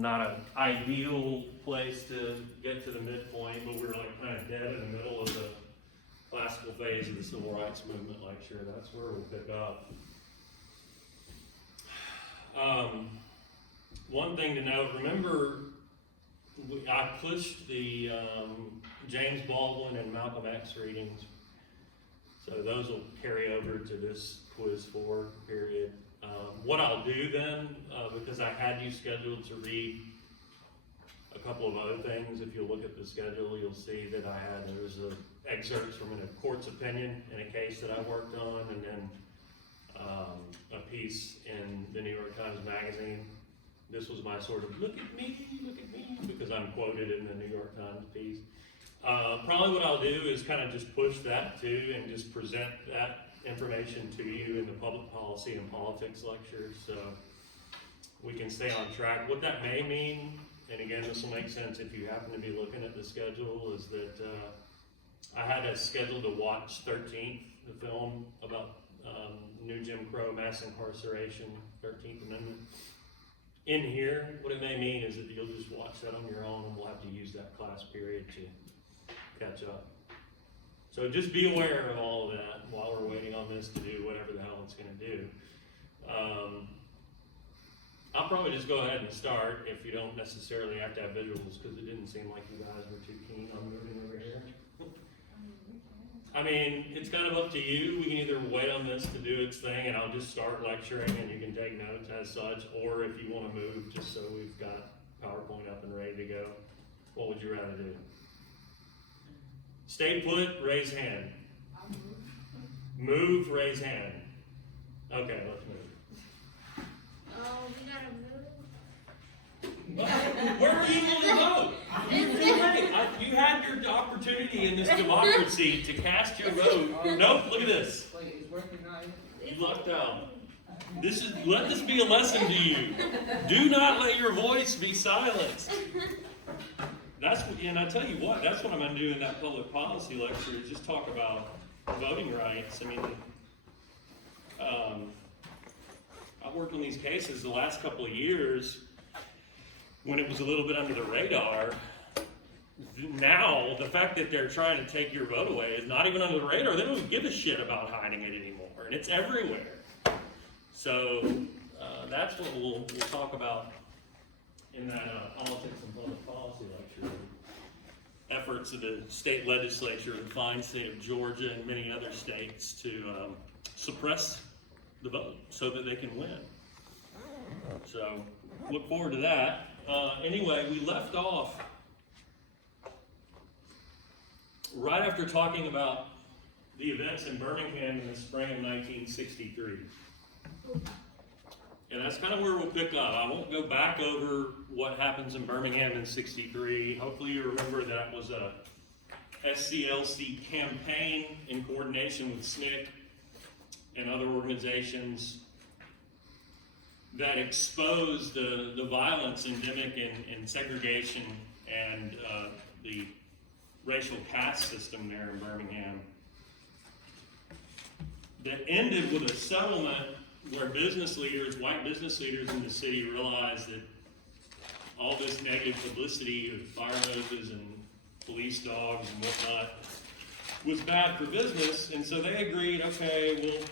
not an ideal place to get to the midpoint, but we're like kind of dead in the middle of the classical phase of the civil rights movement lecture. That's where we'll pick up. One thing to note, remember, I pushed the James Baldwin and Malcolm X readings, so those will carry over to this quiz 4 period. What I'll do then, because I had you scheduled to read a couple of other things, if you look at the schedule, you'll see that there's excerpts from a court's opinion in a case that I worked on, and then a piece in the New York Times Magazine. This was my sort of look at me, because I'm quoted in the New York Times piece. Probably what I'll do is kind of just push that too, and just present that information to you in the public policy and politics lecture, so we can stay on track. What that may mean, and again, this will make sense if you happen to be looking at the schedule, is that I had us scheduled to watch 13th, the film about New Jim Crow mass incarceration, 13th Amendment. In here, what it may mean is that you'll just watch that on your own, and we'll have to use that class period to catch up. So just be aware of all of that while we're waiting on this to do whatever the hell it's going to do. I'll probably just go ahead and start if you don't necessarily have to have visuals, because it didn't seem like you guys were too keen on moving over here. I mean, it's kind of up to you. We can either wait on this to do its thing and I'll just start lecturing and you can take notes as such, or if you want to move just so we've got PowerPoint up and ready to go. What would you rather do? Stay put, raise hand. Move, raise hand. Okay, let's move. Oh, we gotta move. Where are you going to vote? You had your opportunity in this democracy to cast your vote. Nope, look at this. You lucked out. Let this be a lesson to you. Do not let your voice be silenced. And I tell you what, that's what I'm going to do in that public policy lecture, is just talk about voting rights. I mean, I've worked on these cases the last couple of years when it was a little bit under the radar. Now, the fact that they're trying to take your vote away is not even under the radar. They don't give a shit about hiding it anymore, and it's everywhere. So that's what we'll talk about in that politics and public policy lecture. Efforts of the state legislature in the fine state of Georgia and many other states to suppress the vote so that they can win. So look forward to that. Anyway, we left off right after talking about the events in Birmingham in the spring of 1963. And that's kind of where we'll pick up. I won't go back over what happens in Birmingham in '63. Hopefully you remember that was a SCLC campaign in coordination with SNCC and other organizations that exposed the violence endemic in segregation and the racial caste system there in Birmingham, that ended with a settlement where business leaders, white business leaders in the city, realized that all this negative publicity of fire hoses and police dogs and whatnot was bad for business, and so they agreed, okay, we'll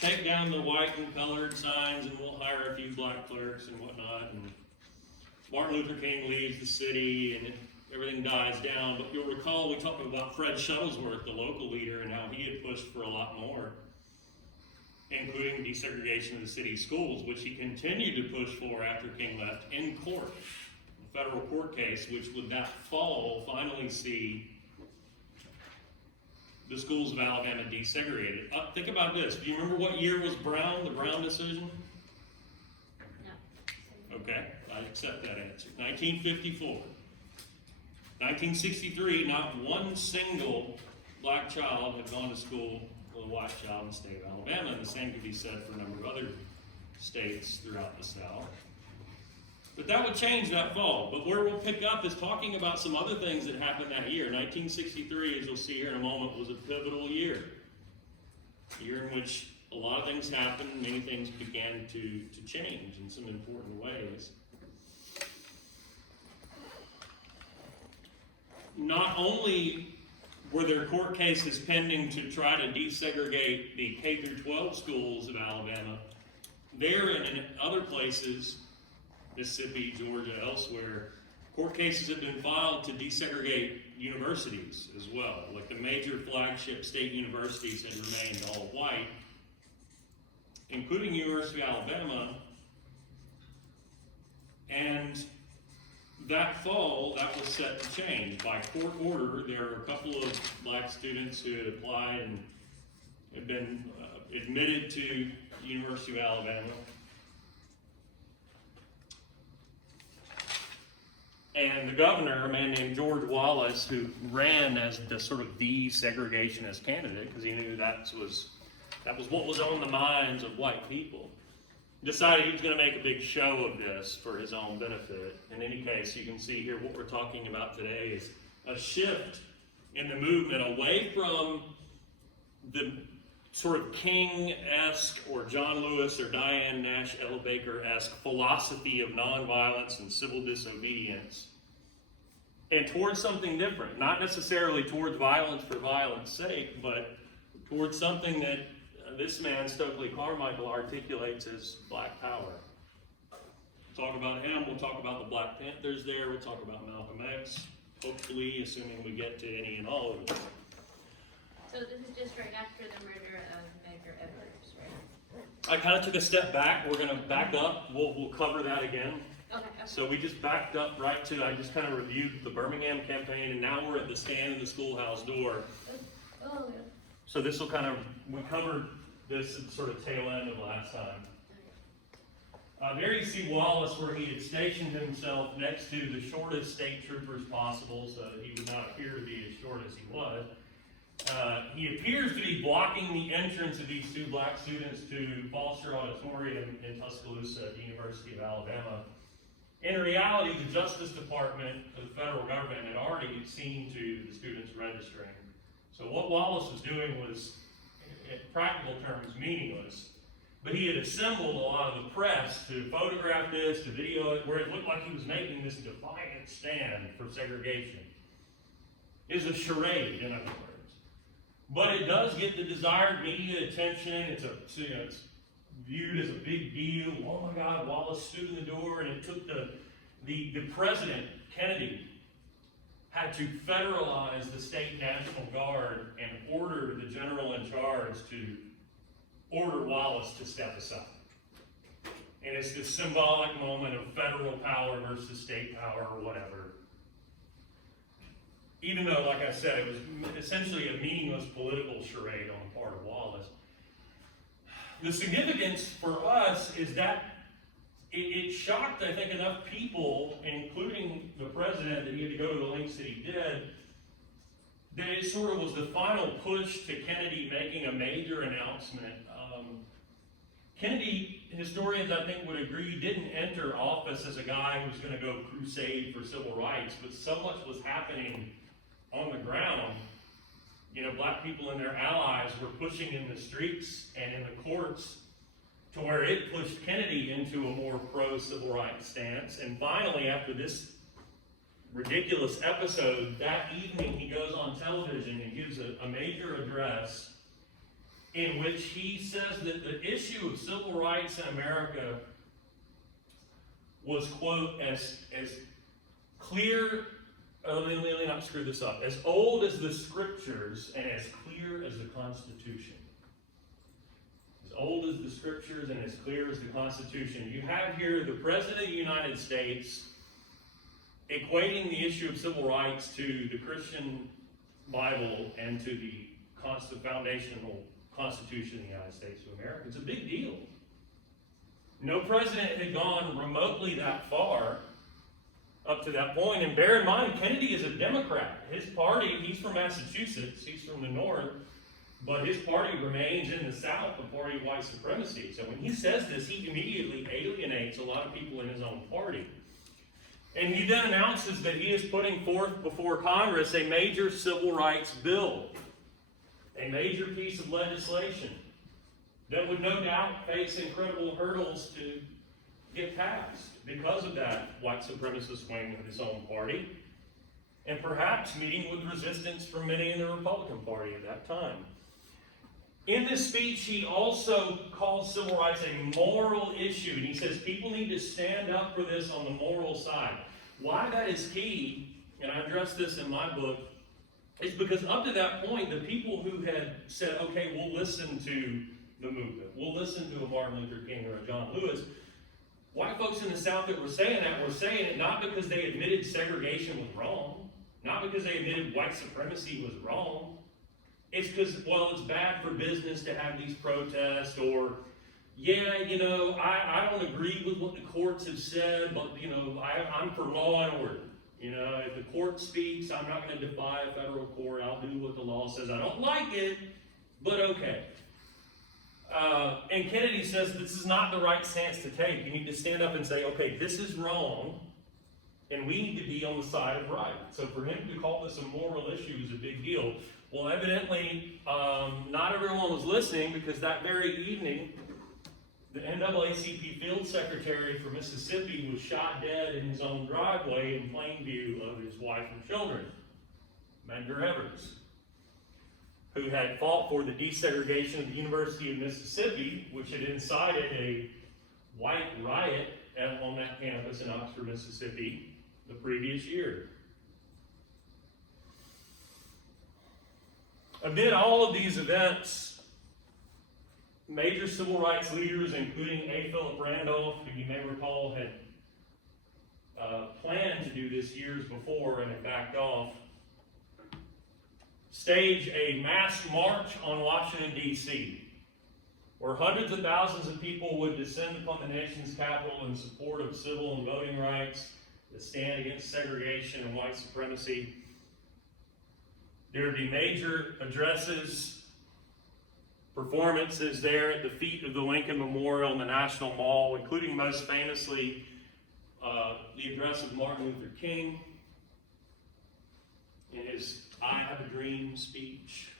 take down the white and colored signs and we'll hire a few black clerks and whatnot. And Martin Luther King leaves the city and everything dies down. But you'll recall we talked about Fred Shuttlesworth, the local leader, and how he had pushed for a lot more, including desegregation of the city schools, which he continued to push for after King left in court, a federal court case, which would that fall finally see the schools of Alabama desegregated. Think about this. Do you remember what year was the Brown decision? No. Okay, I accept that answer. 1954. 1963, not one single black child had gone to school with a white child in the state of Alabama, and the same could be said for a number of other states throughout the South. But that would change that fall. But where we'll pick up is talking about some other things that happened that year. 1963, as you'll see here in a moment, was a pivotal year. A year in which a lot of things happened, many things began to change in some important ways. not only were there court cases pending to try to desegregate the K through 12 schools of Alabama, there and in other places, Mississippi, Georgia, elsewhere, court cases have been filed to desegregate universities as well. Like the major flagship state universities had remained all white, including University of Alabama. And that fall, that was set to change. By court order, there were a couple of black students who had applied and had been admitted to University of Alabama. And the governor, a man named George Wallace, who ran as the sort of the segregationist candidate, because he knew that was what was on the minds of white people, decided he was going to make a big show of this for his own benefit. In any case, you can see here what we're talking about today is a shift in the movement away from the sort of King-esque or John Lewis or Diane Nash Baker-esque philosophy of nonviolence and civil disobedience, and towards something different, not necessarily towards violence for violence sake, but towards something that this man, Stokely Carmichael, articulates as black power. We'll talk about him, we'll talk about the Black Panthers there, we'll talk about Malcolm X, hopefully, assuming we get to any and all of them. So this is just right after the murder of Medgar Evers, right? I kind of took a step back. We're going to back up. We'll cover that again. Okay. So we just backed up right to, I just kind of reviewed the Birmingham campaign, and now we're at the stand in the schoolhouse door. Oh, yeah. So this will kind of, we covered this at the sort of tail end of last time. There you see Wallace, where he had stationed himself next to the shortest state troopers possible, so that he would not appear to be as short as he was. He appears to be blocking the entrance of these two black students to Foster Auditorium in Tuscaloosa at the University of Alabama. In reality, the Justice Department of the federal government had already seen to the students registering. So what Wallace was doing was, in practical terms, meaningless. But he had assembled a lot of the press to photograph this, to video it, where it looked like he was making this defiant stand for segregation. It's a charade, in other words. But it does get the desired media attention. It's viewed as a big deal. Oh my God, Wallace stood in the door, and it took the president, Kennedy, had to federalize the state National Guard and order the general in charge to order Wallace to step aside. And it's this symbolic moment of federal power versus state power or whatever. Even though, like I said, it was essentially a meaningless political charade on the part of Wallace. The significance for us is that it shocked, I think, enough people, including the president, that he had to go to the lengths that he did, that it sort of was the final push to Kennedy making a major announcement. Kennedy, historians I think would agree, didn't enter office as a guy who was going to go crusade for civil rights, but so much was happening on the ground. You know, black people and their allies were pushing in the streets and in the courts to where it pushed Kennedy into a more pro-civil rights stance. And finally, after this ridiculous episode, that evening he goes on television and gives a major address in which he says that the issue of civil rights in America was, quote, as clear, let me not screw this up, as old as the scriptures and as clear as the Constitution. As old as the scriptures and as clear as the Constitution. You have here the President of the United States equating the issue of civil rights to the Christian Bible and to the foundational Constitution of the United States of America. It's a big deal. No president had gone remotely that far up to that point. And bear in mind, Kennedy is a Democrat. His party, he's from Massachusetts, he's from the North, but his party remains in the South, the party of white supremacy. So when he says this, he immediately alienates a lot of people in his own party. And he then announces that he is putting forth before Congress a major civil rights bill, a major piece of legislation that would no doubt face incredible hurdles to get passed because of that white supremacist wing of his own party. and perhaps meeting with resistance from many in the Republican Party at that time. In this speech, he also calls civil rights a moral issue, and he says people need to stand up for this on the moral side. Why that is key, and I address this in my book, is because up to that point, the people who had said, okay, we'll listen to the movement, we'll listen to a Martin Luther King or a John Lewis, white folks in the South that were saying that were saying it not because they admitted segregation was wrong, not because they admitted white supremacy was wrong. It's because, well, it's bad for business to have these protests, or, yeah, you know, I don't agree with what the courts have said, but, you know, I'm for law and order. You know, if the court speaks, I'm not going to defy a federal court. I'll do what the law says. I don't like it, but okay. And Kennedy says this is not the right stance to take. You need to stand up and say, okay, this is wrong, and we need to be on the side of right. So for him to call this a moral issue is a big deal. Well, evidently, not everyone was listening, because that very evening, the NAACP field secretary for Mississippi was shot dead in his own driveway in plain view of his wife and children, Medgar Evers, who had fought for the desegregation of the University of Mississippi, which had incited a white riot on that campus in Oxford, Mississippi, the previous year. Amid all of these events, major civil rights leaders, including A. Philip Randolph, who you may recall had planned to do this years before and had backed off, staged a mass march on Washington, D.C., where hundreds of thousands of people would descend upon the nation's capital in support of civil and voting rights, that stand against segregation and white supremacy. There would be major addresses, performances there at the feet of the Lincoln Memorial and the National Mall, including most famously the address of Martin Luther King in his I Have a Dream speech.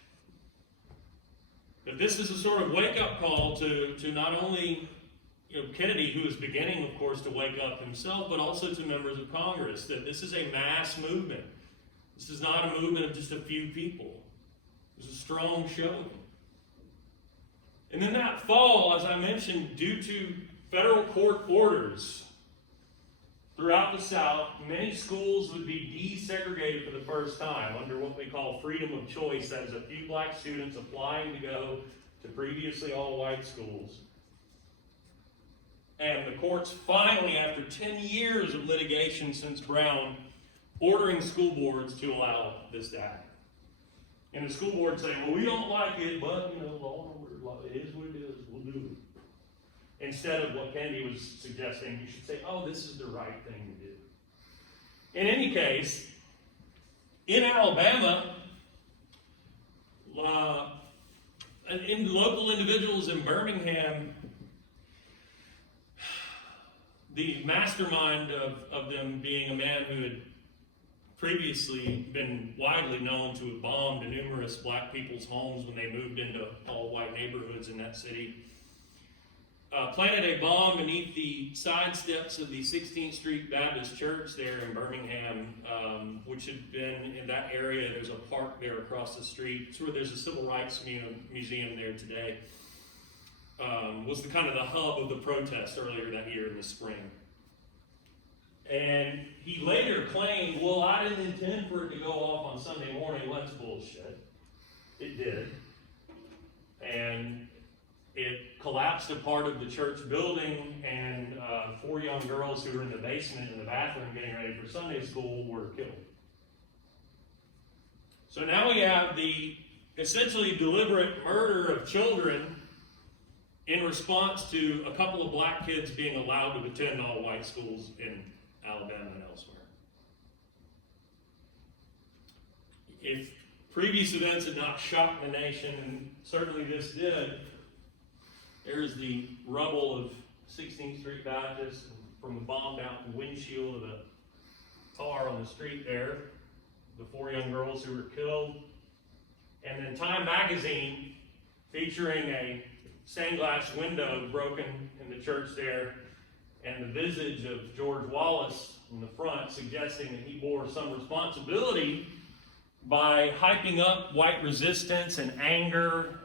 But this is a sort of wake-up call to not only Kennedy, who is beginning, of course, to wake up himself, but also to members of Congress, that this is a mass movement. This is not a movement of just a few people. It's a strong showing. And then that fall, as I mentioned, due to federal court orders throughout the South, many schools would be desegregated for the first time under what we call freedom of choice. That is a few black students applying to go to previously all-white schools. And the courts finally, after 10 years of litigation since Brown, ordering school boards to allow this to happen. And the school board saying, well, we don't like it, but, law and order, it is what it is, we'll do it. Instead of what Kennedy was suggesting, you should say, oh, this is the right thing to do. In any case, in Alabama, in local individuals in Birmingham, the mastermind of them being a man who had previously been widely known to have bombed numerous black people's homes when they moved into all-white neighborhoods in that city, planted a bomb beneath the side steps of the 16th Street Baptist Church there in Birmingham, which had been in that area. There's a park there across the street. It's where there's a civil rights museum there today. Was the kind of the hub of the protest earlier that year in the spring. And he later claimed, well, I didn't intend for it to go off on Sunday morning. Well, that's bullshit. It did. And it collapsed a part of the church building, and 4 young girls who were in the basement in the bathroom getting ready for Sunday school were killed. So now we have the essentially deliberate murder of children in response to a couple of black kids being allowed to attend all-white schools in Alabama and elsewhere. If previous events had not shocked the nation, and certainly this did, there's the rubble of 16th Street Baptist from the bombed out windshield of the car on the street there, the 4 young girls who were killed. And then Time magazine, featuring a stained glass window broken in the church there, and the visage of George Wallace in the front, suggesting that he bore some responsibility by hyping up white resistance and anger.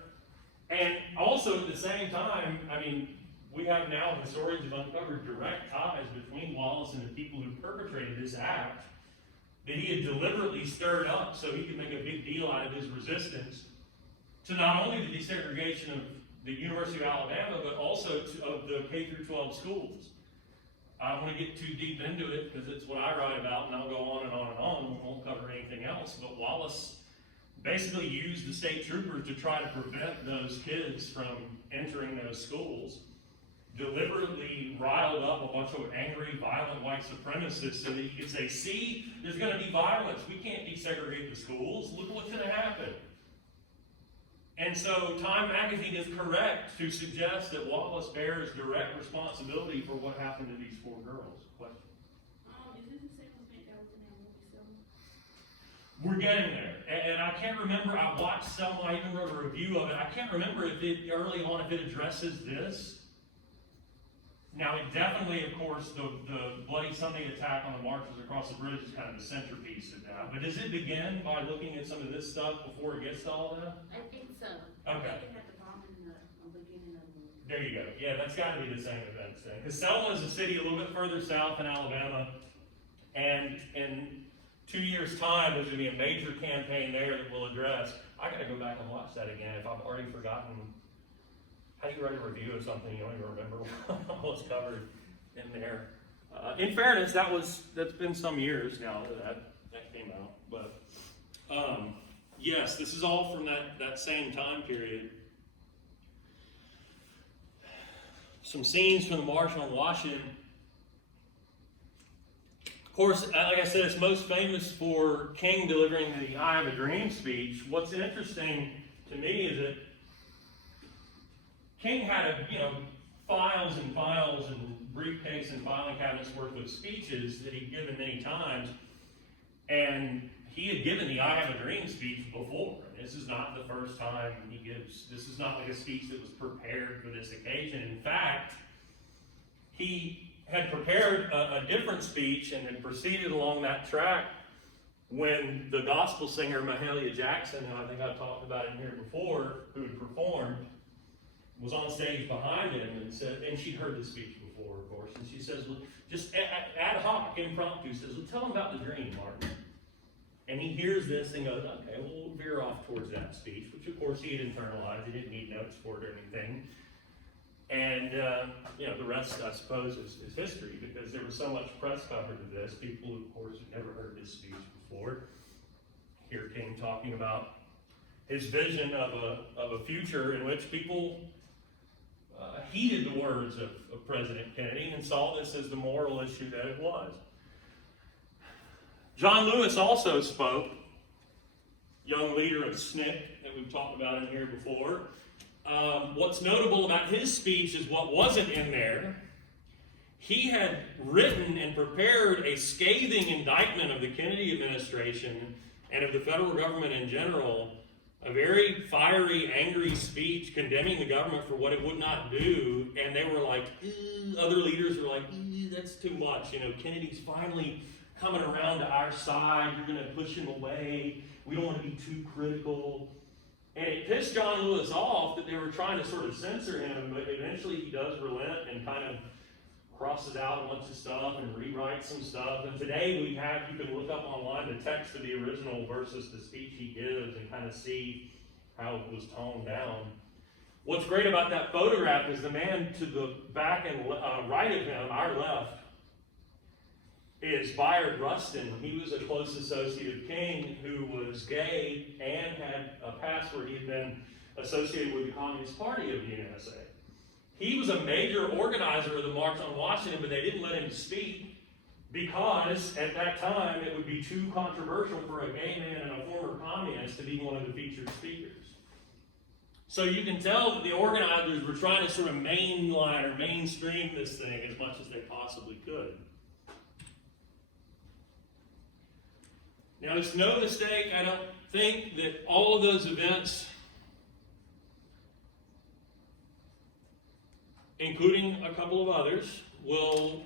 And also at the same time, I mean, we have now historians have uncovered direct ties between Wallace and the people who perpetrated this act that he had deliberately stirred up so he could make a big deal out of his resistance to not only the desegregation of the University of Alabama, but also of the K through 12 schools. I don't want to get too deep into it because it's what I write about, and I'll go on and on and on. We won't cover anything else. But Wallace basically used the state troopers to try to prevent those kids from entering those schools, deliberately riled up a bunch of angry, violent white supremacists so that he could say, see, there's going to be violence. We can't desegregate the schools. Look what's going to happen. And so Time magazine is correct to suggest that Wallace bears direct responsibility for what happened to these 4 girls. Question? Is this the same event that was in that movie? We're getting there. And I can't remember, I watched some, I even wrote a review of it. I can't remember if it, early on, if it addresses this. Now, it definitely, of course, the Bloody Sunday attack on the marches across the bridge is kind of the centerpiece of that. But does it begin by looking at some of this stuff before it gets to all that? I think so. Okay. I think it had the bombing in the beginning of the movie. There you go. Yeah, that's got to be the same event then. Because Selma is a city a little bit further south in Alabama, and in 2 years' time, there's going to be a major campaign there that we'll address. I got to go back and watch that again if I've already forgotten. How do you write a review of something you don't even remember what's covered in there? In fairness, that's been some years now that came out. But yes, this is all from that same time period. Some scenes from the March on Washington. Of course, like I said, it's most famous for King delivering the I Have a Dream speech. What's interesting to me is that King had files and files and briefcase and filing cabinets worth of speeches that he'd given many times, and he had given the I Have a Dream speech before. This is not the first time he gives. This is not like a speech that was prepared for this occasion. In fact, he had prepared a different speech and had proceeded along that track when the gospel singer Mahalia Jackson, who I think I've talked about in here before, who had performed, was on stage behind him and said, and she'd heard the speech before, of course, and she says, well, just ad hoc, impromptu, says, well, tell him about the dream, Martin. And he hears this and goes, okay, well, we'll veer off towards that speech, which of course he had internalized. He didn't need notes for it or anything. And, the rest, I suppose, is history, because there was so much press coverage of this. People, of course, had never heard this speech before. Hear King talking about his vision of a future in which people heeded the words of President Kennedy and saw this as the moral issue that it was. John Lewis also spoke, young leader of SNCC that we've talked about in here before. What's notable about his speech is what wasn't in there. He had written and prepared a scathing indictment of the Kennedy administration and of the federal government in general, a very fiery, angry speech condemning the government for what it would not do, and they were like, other leaders were like, that's too much. Kennedy's finally coming around to our side. You're going to push him away. We don't want to be too critical. And it pissed John Lewis off that they were trying to sort of censor him, but eventually he does relent and kind of crosses out a bunch of stuff and rewrites some stuff. And today you can look up online the text of the original versus the speech he gives and kind of see how it was toned down. What's great about that photograph is the man to the back and right of him, our left, is Bayard Rustin. He was a close associate of King who was gay and had a past where he had been associated with the Communist Party of the USA. He was a major organizer of the March on Washington, but they didn't let him speak because at that time it would be too controversial for a gay man and a former communist to be one of the featured speakers. So you can tell that the organizers were trying to sort of mainline or mainstream this thing as much as they possibly could. Now, it's no mistake, I don't think, that all of those events, including a couple of others, will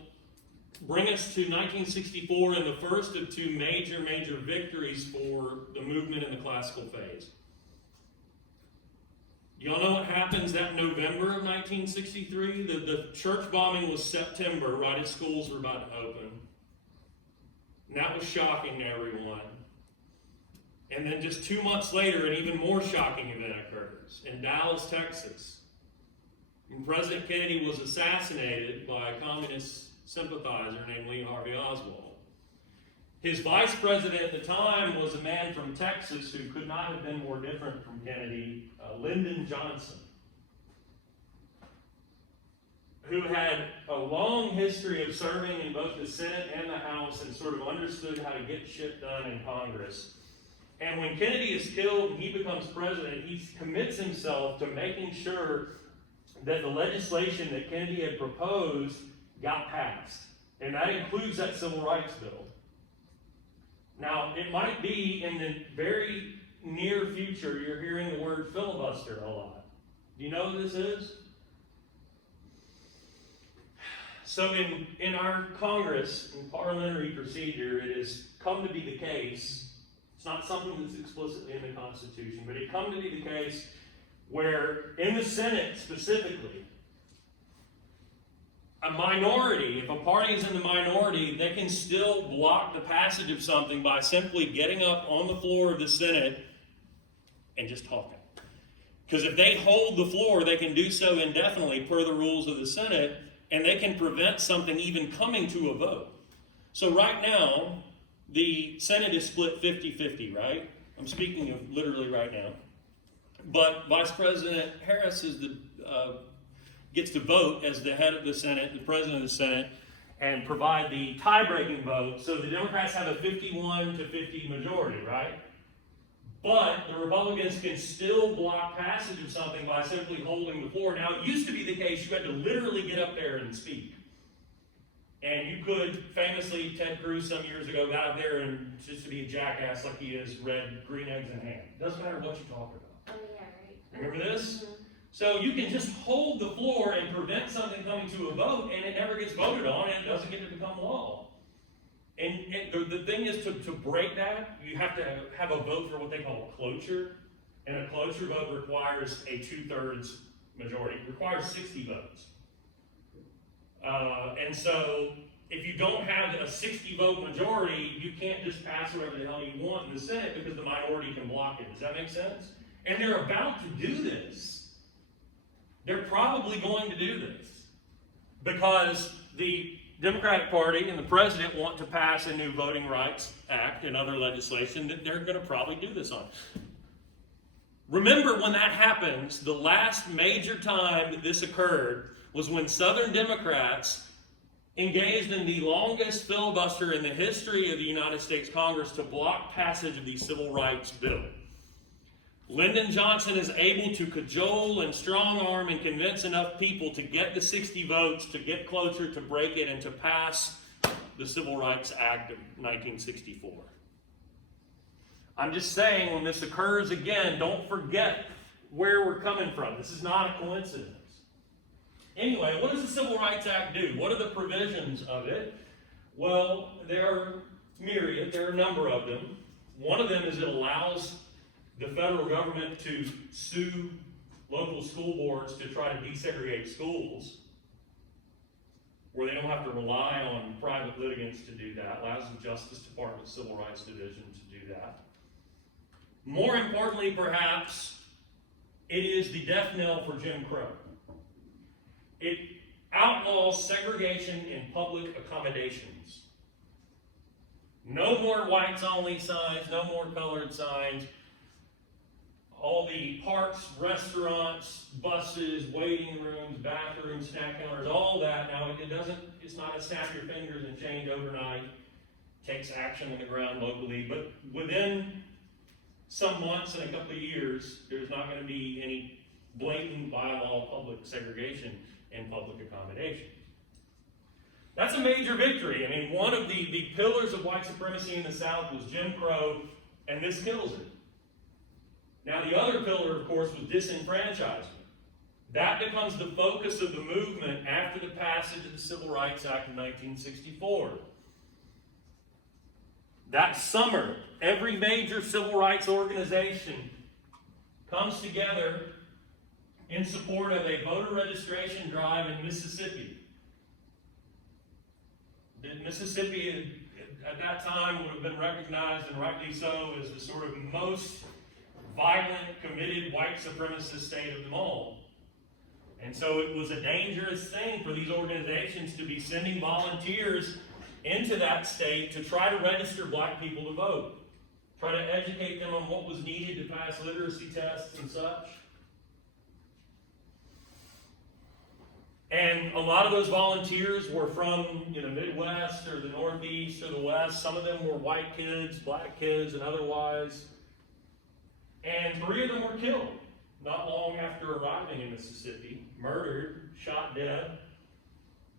bring us to 1964 and the first of two major victories for the movement in the classical phase. Y'all know what happens that November of 1963? The church bombing was September, right as schools were about to open. And that was shocking to everyone. And then just 2 months later, an even more shocking event occurs in Dallas, Texas. And President Kennedy was assassinated by a communist sympathizer named Lee Harvey Oswald. His vice president at the time was a man from Texas who could not have been more different from Kennedy, Lyndon Johnson, who had a long history of serving in both the Senate and the House and sort of understood how to get shit done in Congress. And when Kennedy is killed and he becomes president, he commits himself to making sure that the legislation that Kennedy had proposed got passed. And that includes that Civil Rights Bill. Now, it might be in the very near future you're hearing the word filibuster a lot. Do you know what this is? So in our Congress, in parliamentary procedure, it has come to be the case, it's not something that's explicitly in the Constitution, but it come to be the case where in the Senate specifically, a minority, if a party is in the minority, they can still block the passage of something by simply getting up on the floor of the Senate and just talking. Because if they hold the floor, they can do so indefinitely per the rules of the Senate, and they can prevent something even coming to a vote. So right now, the Senate is split 50-50, right? I'm speaking of literally right now. But Vice President Harris is gets to vote as the head of the Senate, the president of the Senate, and provide the tie-breaking vote. So the Democrats have a 51-50 majority, right? But the Republicans can still block passage of something by simply holding the floor. Now, it used to be the case you had to literally get up there and speak. And you could, famously, Ted Cruz some years ago got up there and, just to be a jackass like he is, read Green Eggs in Ham. Doesn't matter what you talk about. Oh, yeah, right. Remember this? Mm-hmm. So you can just hold the floor and prevent something coming to a vote, and it never gets voted on, and it doesn't get to become law. And the thing is, to break that, you have to have a vote for what they call cloture. And a cloture vote requires a 2/3 majority. It requires 60 votes. And so, if you don't have a 60-vote majority, you can't just pass whatever the hell you want in the Senate because the minority can block it. Does that make sense? And they're about to do this. They're probably going to do this because the Democratic Party and the president want to pass a new Voting Rights Act and other legislation that they're going to probably do this on. Remember, when that happens, the last major time that this occurred was when Southern Democrats engaged in the longest filibuster in the history of the United States Congress to block passage of the Civil Rights Bill. Lyndon Johnson is able to cajole and strong-arm and convince enough people to get the 60 votes, to get cloture, to break it, and to pass the Civil Rights Act of 1964. I'm just saying, when this occurs again, don't forget where we're coming from. This is not a coincidence. Anyway, what does the Civil Rights Act do? What are the provisions of it? Well, there are myriad. There are a number of them. One of them is it allows the federal government to sue local school boards to try to desegregate schools, where they don't have to rely on private litigants to do that. Allows the Justice Department Civil Rights Division to do that. More importantly, perhaps, it is the death knell for Jim Crow. It outlaws segregation in public accommodations. No more whites-only signs, no more colored signs. All the parks, restaurants, buses, waiting rooms, bathrooms, snack counters, all that. Now, it's not a snap your fingers and change overnight. It takes action on the ground locally. But within some months and a couple of years, there's not going to be any blatant bylaw public segregation and public accommodation. That's a major victory. I mean, one of the pillars of white supremacy in the South was Jim Crow, and this kills it. Now, the other pillar, of course, was disenfranchisement. That becomes the focus of the movement after the passage of the Civil Rights Act of 1964. That summer, every major civil rights organization comes together in support of a voter registration drive in Mississippi. Mississippi, at that time, would have been recognized, and rightly so, as the sort of most violent, committed, white supremacist state of them all. And so it was a dangerous thing for these organizations to be sending volunteers into that state to try to register black people to vote, try to educate them on what was needed to pass literacy tests and such. And a lot of those volunteers were from Midwest or the Northeast or the West. Some of them were white kids, black kids, and otherwise. And 3 of them were killed not long after arriving in Mississippi, murdered, shot dead,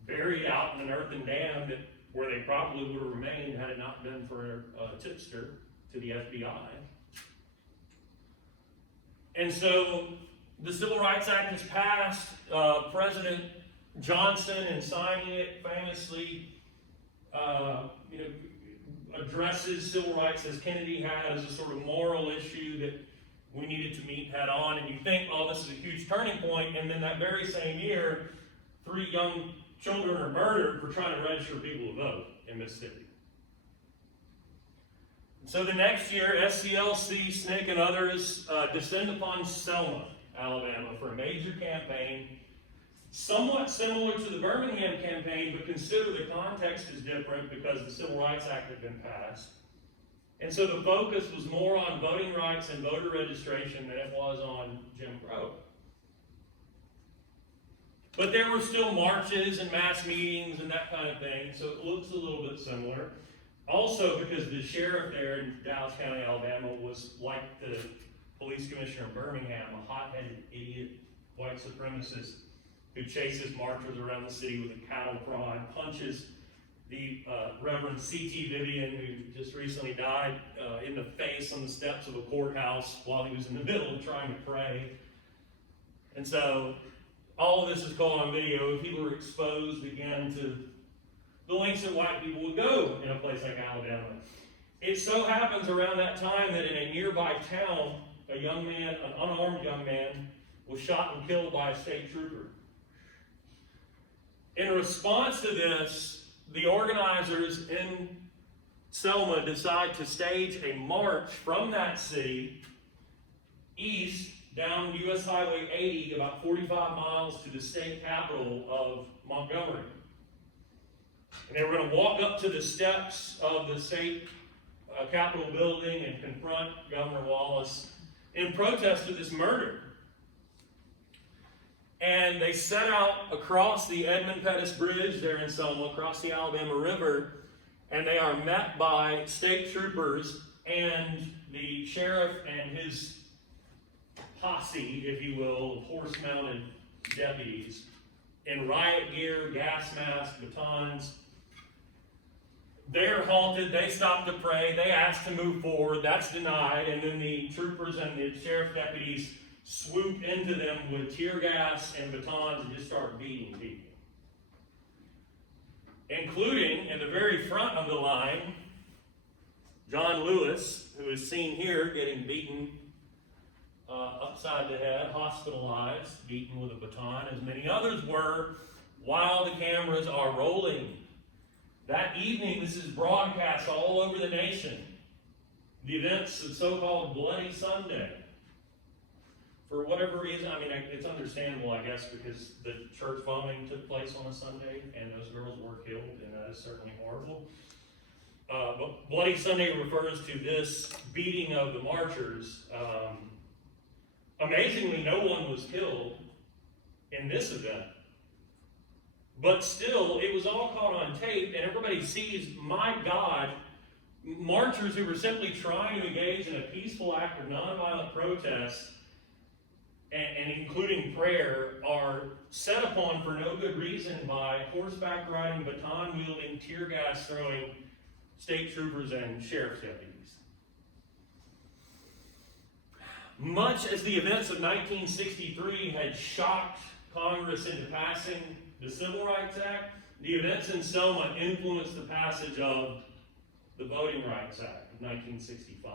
buried out in an earthen dam where they probably would have remained had it not been for a tipster to the FBI. And so the Civil Rights Act was passed. President Johnson, in signing it, famously addresses civil rights as Kennedy had, as a sort of moral issue that we needed to meet head on. And you think, oh, this is a huge turning point, and then that very same year, 3 young children are murdered for trying to register people to vote in Mississippi. So the next year, SCLC, SNCC, and others descend upon Selma, Alabama, for a major campaign, somewhat similar to the Birmingham campaign, but consider the context is different because the Civil Rights Act had been passed. And so the focus was more on voting rights and voter registration than it was on Jim Crow. But there were still marches and mass meetings and that kind of thing, so it looks a little bit similar. Also, because the sheriff there in Dallas County, Alabama, was like the police commissioner in Birmingham, a hot-headed idiot white supremacist who chases marchers around the city with a cattle prod, punches the Reverend C.T. Vivian, who just recently died, in the face on the steps of a courthouse while he was in the middle of trying to pray. And so all of this is caught on video. People were exposed again to the lengths that white people would go in a place like Alabama. It so happens around that time that in a nearby town, a young man, an unarmed young man, was shot and killed by a state trooper. In response to this, the organizers in Selma decide to stage a march from that city east down US Highway 80, about 45 miles to the state capital of Montgomery. And they were going to walk up to the steps of the state Capitol building and confront Governor Wallace in protest of this murder. And they set out across the Edmund Pettus Bridge there in Selma, across the Alabama River, and they are met by state troopers and the sheriff and his posse, if you will, of horse-mounted deputies in riot gear, gas masks, batons. They're halted, they stop to pray, they ask to move forward, that's denied, and then the troopers and the sheriff deputies swoop into them with tear gas and batons and just start beating people. Including, in the very front of the line, John Lewis, who is seen here getting beaten upside the head, hospitalized, beaten with a baton, as many others were, while the cameras are rolling. That evening, this is broadcast all over the nation. The events of so-called Bloody Sunday. For whatever reason, I mean, it's understandable, I guess, because the church bombing took place on a Sunday, and those girls were killed, and that is certainly horrible. But Bloody Sunday refers to this beating of the marchers. Amazingly, no one was killed in this event. But still, it was all caught on tape, and everybody sees, my God, marchers who were simply trying to engage in a peaceful act of nonviolent protest, and including prayer, are set upon for no good reason by horseback riding, baton wielding, tear gas throwing state troopers and sheriff's deputies. much as the events of 1963 had shocked Congress into passing the Civil Rights Act, the events in Selma influenced the passage of the Voting Rights Act of 1965.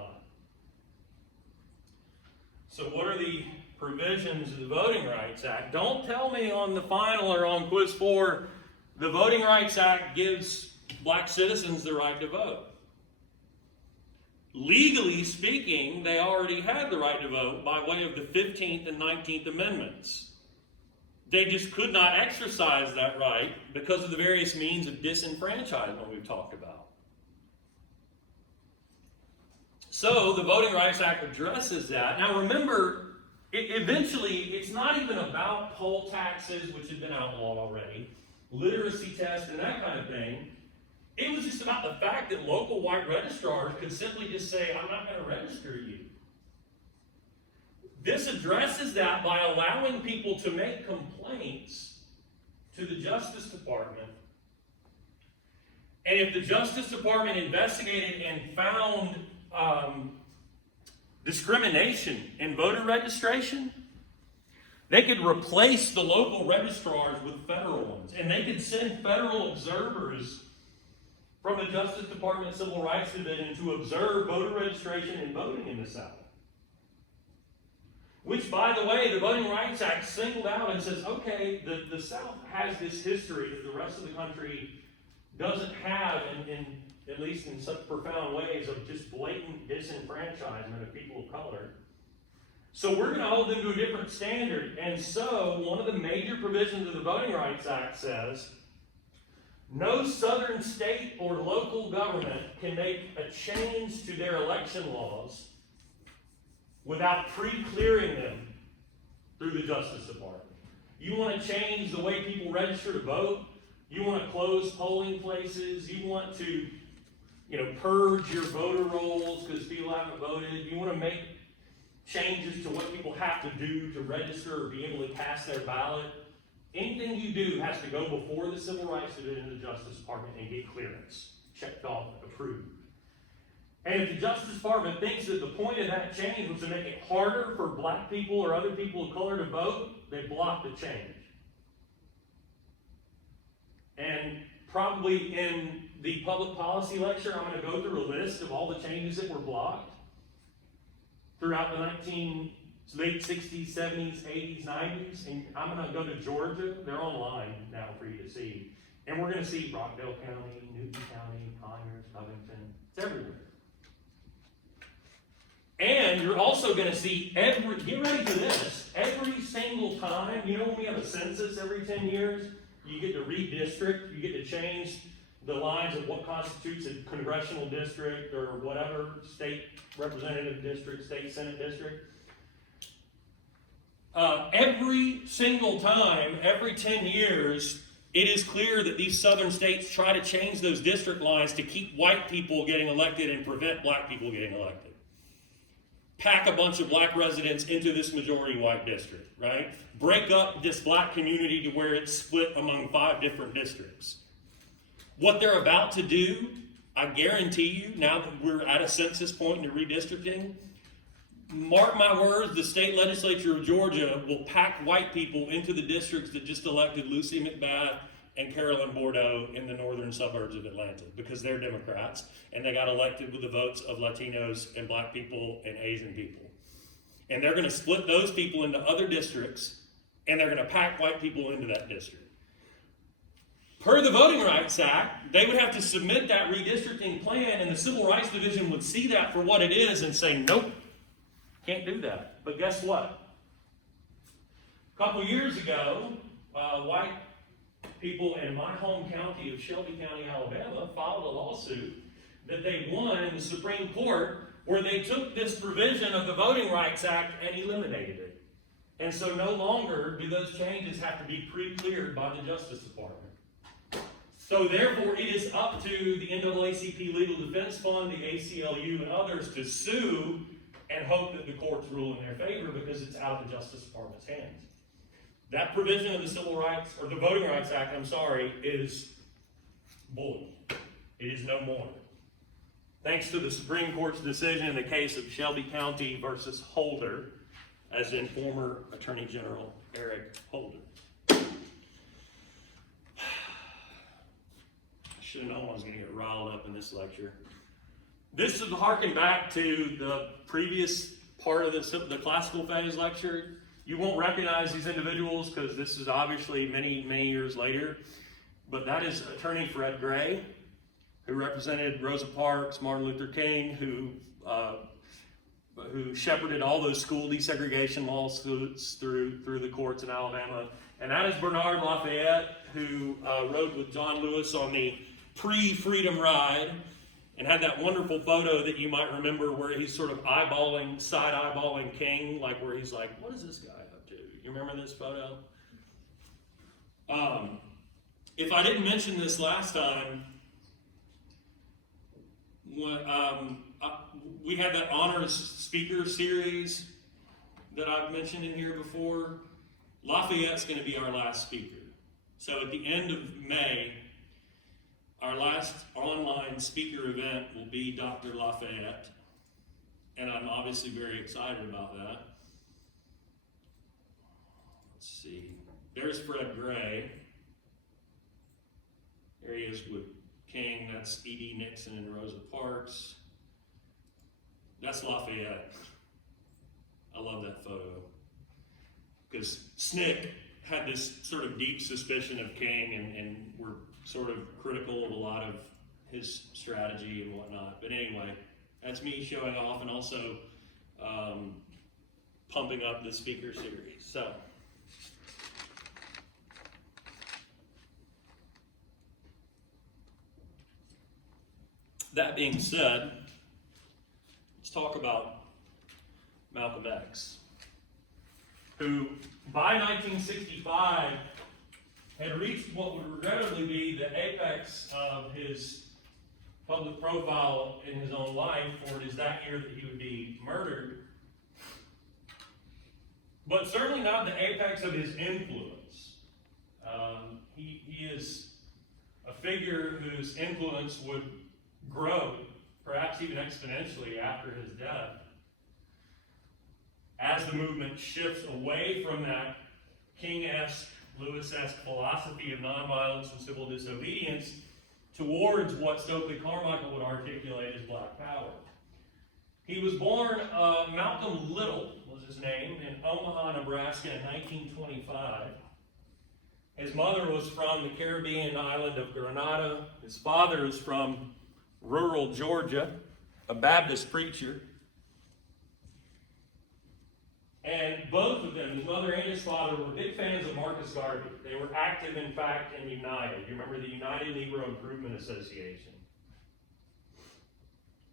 So what are the provisions of the Voting Rights Act? Don't tell me on the final or on quiz 4, the Voting Rights Act gives black citizens the right to vote. Legally speaking, they already had the right to vote by way of the 15th and 19th Amendments. They just could not exercise that right because of the various means of disenfranchisement we've talked about. So the Voting Rights Act addresses that. Now remember, eventually it's not even about poll taxes, which have been outlawed already, literacy tests and that kind of thing. It was just about the fact that local white registrars could simply just say, I'm not going to register you. This addresses that by allowing people to make complaints to the Justice Department. And if the Justice Department investigated and found discrimination in voter registration, they could replace the local registrars with federal ones. And they could send federal observers from the Justice Department Civil Rights Division to observe voter registration and voting in the South. Which, by the way, the Voting Rights Act singled out and says, okay, the South has this history that the rest of the country doesn't have, in at least in such profound ways, of just blatant disenfranchisement of people of color. So we're going to hold them to a different standard. And so one of the major provisions of the Voting Rights Act says, no southern state or local government can make a change to their election laws without pre-clearing them through the Justice Department. You want to change the way people register to vote? You want to close polling places? You want to, purge your voter rolls because people haven't voted? You want to make changes to what people have to do to register or be able to cast their ballot? Anything you do has to go before the Civil Rights Division of the Justice Department and get clearance, checked off, approved. And if the Justice Department thinks that the point of that change was to make it harder for black people or other people of color to vote, they block the change. And probably in the public policy lecture, I'm going to go through a list of all the changes that were blocked throughout the late 60s, 70s, 80s, 90s, and I'm going to go to Georgia. They're online now for you to see. And we're going to see Rockdale County, Newton County, Conyers, Covington. It's everywhere. And you're also going to see get ready for this, every single time, when we have a census every 10 years, you get to redistrict, you get to change the lines of what constitutes a congressional district or whatever, state representative district, state senate district. Every single time, every 10 years, it is clear that these southern states try to change those district lines to keep white people getting elected and prevent black people getting elected. Pack a bunch of black residents into this majority white district, right? Break up this black community to where it's split among 5 different districts. What they're about to do, I guarantee you, now that we're at a census point in redistricting, mark my words, the state legislature of Georgia will pack white people into the districts that just elected Lucy McBath and Carolyn Bordeaux in the northern suburbs of Atlanta because they're Democrats and they got elected with the votes of Latinos and black people and Asian people. And they're going to split those people into other districts and they're going to pack white people into that district. Per the Voting Rights Act, they would have to submit that redistricting plan and the Civil Rights Division would see that for what it is and say, nope, can't do that. But guess what? A couple years ago, white people in my home county of Shelby County, Alabama, filed a lawsuit that they won in the Supreme Court where they took this provision of the Voting Rights Act and eliminated it. And so no longer do those changes have to be pre-cleared by the Justice Department. So therefore, it is up to the NAACP Legal Defense Fund, the ACLU, and others to sue and hope that the courts rule in their favor because it's out of the Justice Department's hands. That provision of the Civil Rights, or the Voting Rights Act, is bull. It is no more. Thanks to the Supreme Court's decision in the case of Shelby County versus Holder, as in former Attorney General Eric Holder. I should have known I was going to get riled up in this lecture. This is harking back to the previous part of the classical phase lecture. You won't recognize these individuals because this is obviously many, many years later. But that is Attorney Fred Gray, who represented Rosa Parks, Martin Luther King, who shepherded all those school desegregation lawsuits through the courts in Alabama. And that is Bernard Lafayette, who rode with John Lewis on the pre-freedom ride and had that wonderful photo that you might remember where he's sort of side-eyeballing King, like where he's like, what is this guy up to? You remember this photo? If I didn't mention this last time, we had that honors speaker series that I've mentioned in here before. Lafayette's going to be our last speaker. So at the end of May, our last online speaker event will be Dr. Lafayette, and I'm obviously very excited about that. Let's see. There's Fred Gray. There he is with King. That's E.D. Nixon and Rosa Parks. That's Lafayette. I love that photo. Because SNCC had this sort of deep suspicion of King and were sort of critical of a lot of his strategy and whatnot. But anyway, that's me showing off and also pumping up the speaker series. So, that being said, let's talk about Malcolm X, who by 1965 had reached what would regrettably be the apex of his public profile in his own life, for it is that year that he would be murdered. But certainly not the apex of his influence. He is a figure whose influence would grow, perhaps even exponentially after his death, as the movement shifts away from that King-esque, Lewis-esque philosophy of nonviolence and civil disobedience towards what Stokely Carmichael would articulate as Black Power. He was born, Malcolm Little was his name, in Omaha, Nebraska in 1925. His mother was from the Caribbean island of Grenada. His father is from rural Georgia, a Baptist preacher. And both of them, his mother and his father, were big fans of Marcus Garvey. They were active, in fact, in United. You remember the United Negro Improvement Association.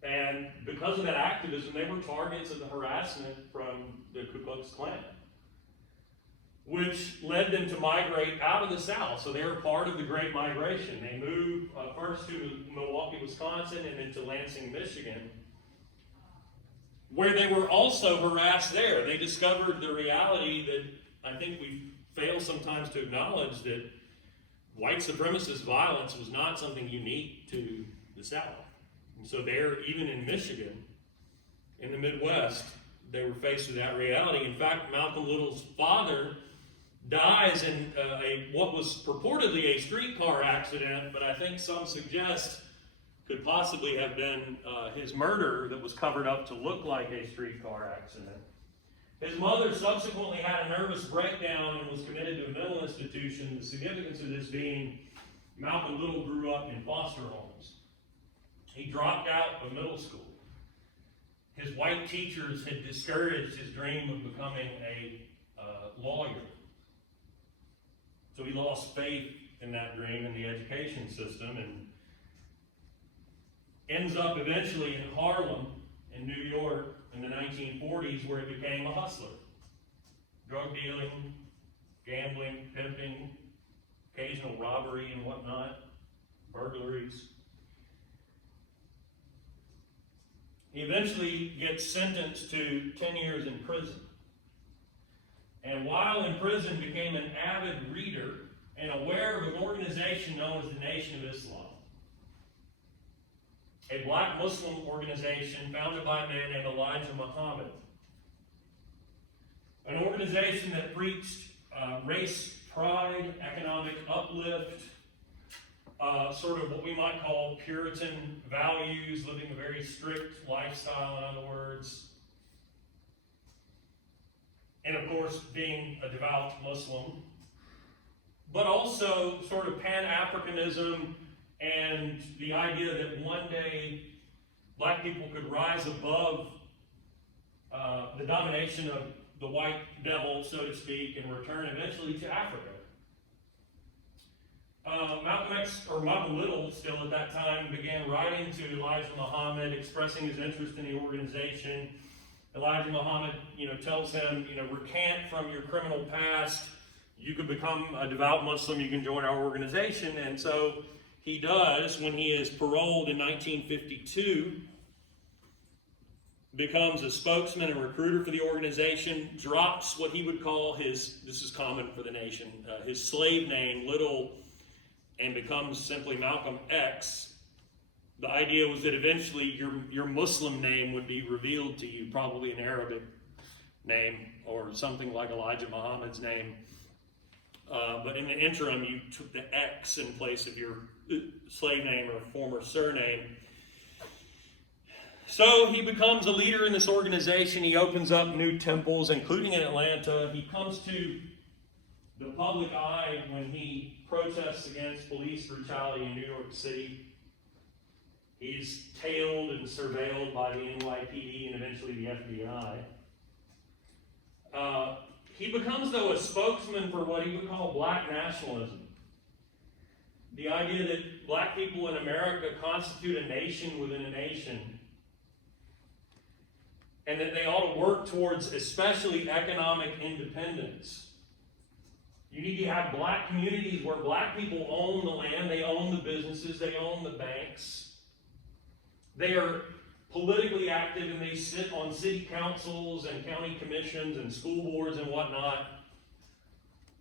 And because of that activism, they were targets of the harassment from the Ku Klux Klan, which led them to migrate out of the South. So they were part of the Great Migration. They moved first to Milwaukee, Wisconsin, and then to Lansing, Michigan, where they were also harassed there. They discovered the reality that I think we fail sometimes to acknowledge, that white supremacist violence was not something unique to the South. And so there, even in Michigan, in the Midwest, they were faced with that reality. In fact, Malcolm Little's father dies in what was purportedly a streetcar accident, but I think some suggest could possibly have been his murder that was covered up to look like a streetcar accident. His mother subsequently had a nervous breakdown and was committed to a mental institution, the significance of this being Malcolm Little grew up in foster homes. He dropped out of middle school. His white teachers had discouraged his dream of becoming a lawyer. So he lost faith in that dream in the education system and ends up eventually in Harlem in New York in the 1940s, where he became a hustler. Drug dealing, gambling, pimping, occasional robbery and whatnot, burglaries. He eventually gets sentenced to 10 years in prison. And while in prison, became an avid reader and aware of an organization known as the Nation of Islam, a black Muslim organization founded by a man named Elijah Muhammad. An organization that preached race pride, economic uplift, sort of what we might call Puritan values, living a very strict lifestyle, in other words. And of course, being a devout Muslim. But also sort of Pan-Africanism and the idea that one day black people could rise above the domination of the white devil, so to speak, and return eventually to Africa. Malcolm Little, still at that time, began writing to Elijah Muhammad, expressing his interest in the organization. Elijah Muhammad, tells him, recant from your criminal past. You could become a devout Muslim. You can join our organization. And so he does when he is paroled in 1952. Becomes a spokesman and recruiter for the organization, drops what he would call this is common for the nation, his slave name, Little, and becomes simply Malcolm X. The idea was that eventually your Muslim name would be revealed to you, probably an Arabic name or something like Elijah Muhammad's name. But in the interim, you took the X in place of your slave name or former surname. So he becomes a leader in this organization. He opens up new temples, including in Atlanta. He comes to the public eye when he protests against police brutality in New York City. He's tailed and surveilled by the NYPD and eventually the FBI. He becomes, though, a spokesman for what he would call black nationalism. The idea that black people in America constitute a nation within a nation, and that they ought to work towards especially economic independence. You need to have black communities where black people own the land, they own the businesses, they own the banks. They are politically active and they sit on city councils and county commissions and school boards and whatnot.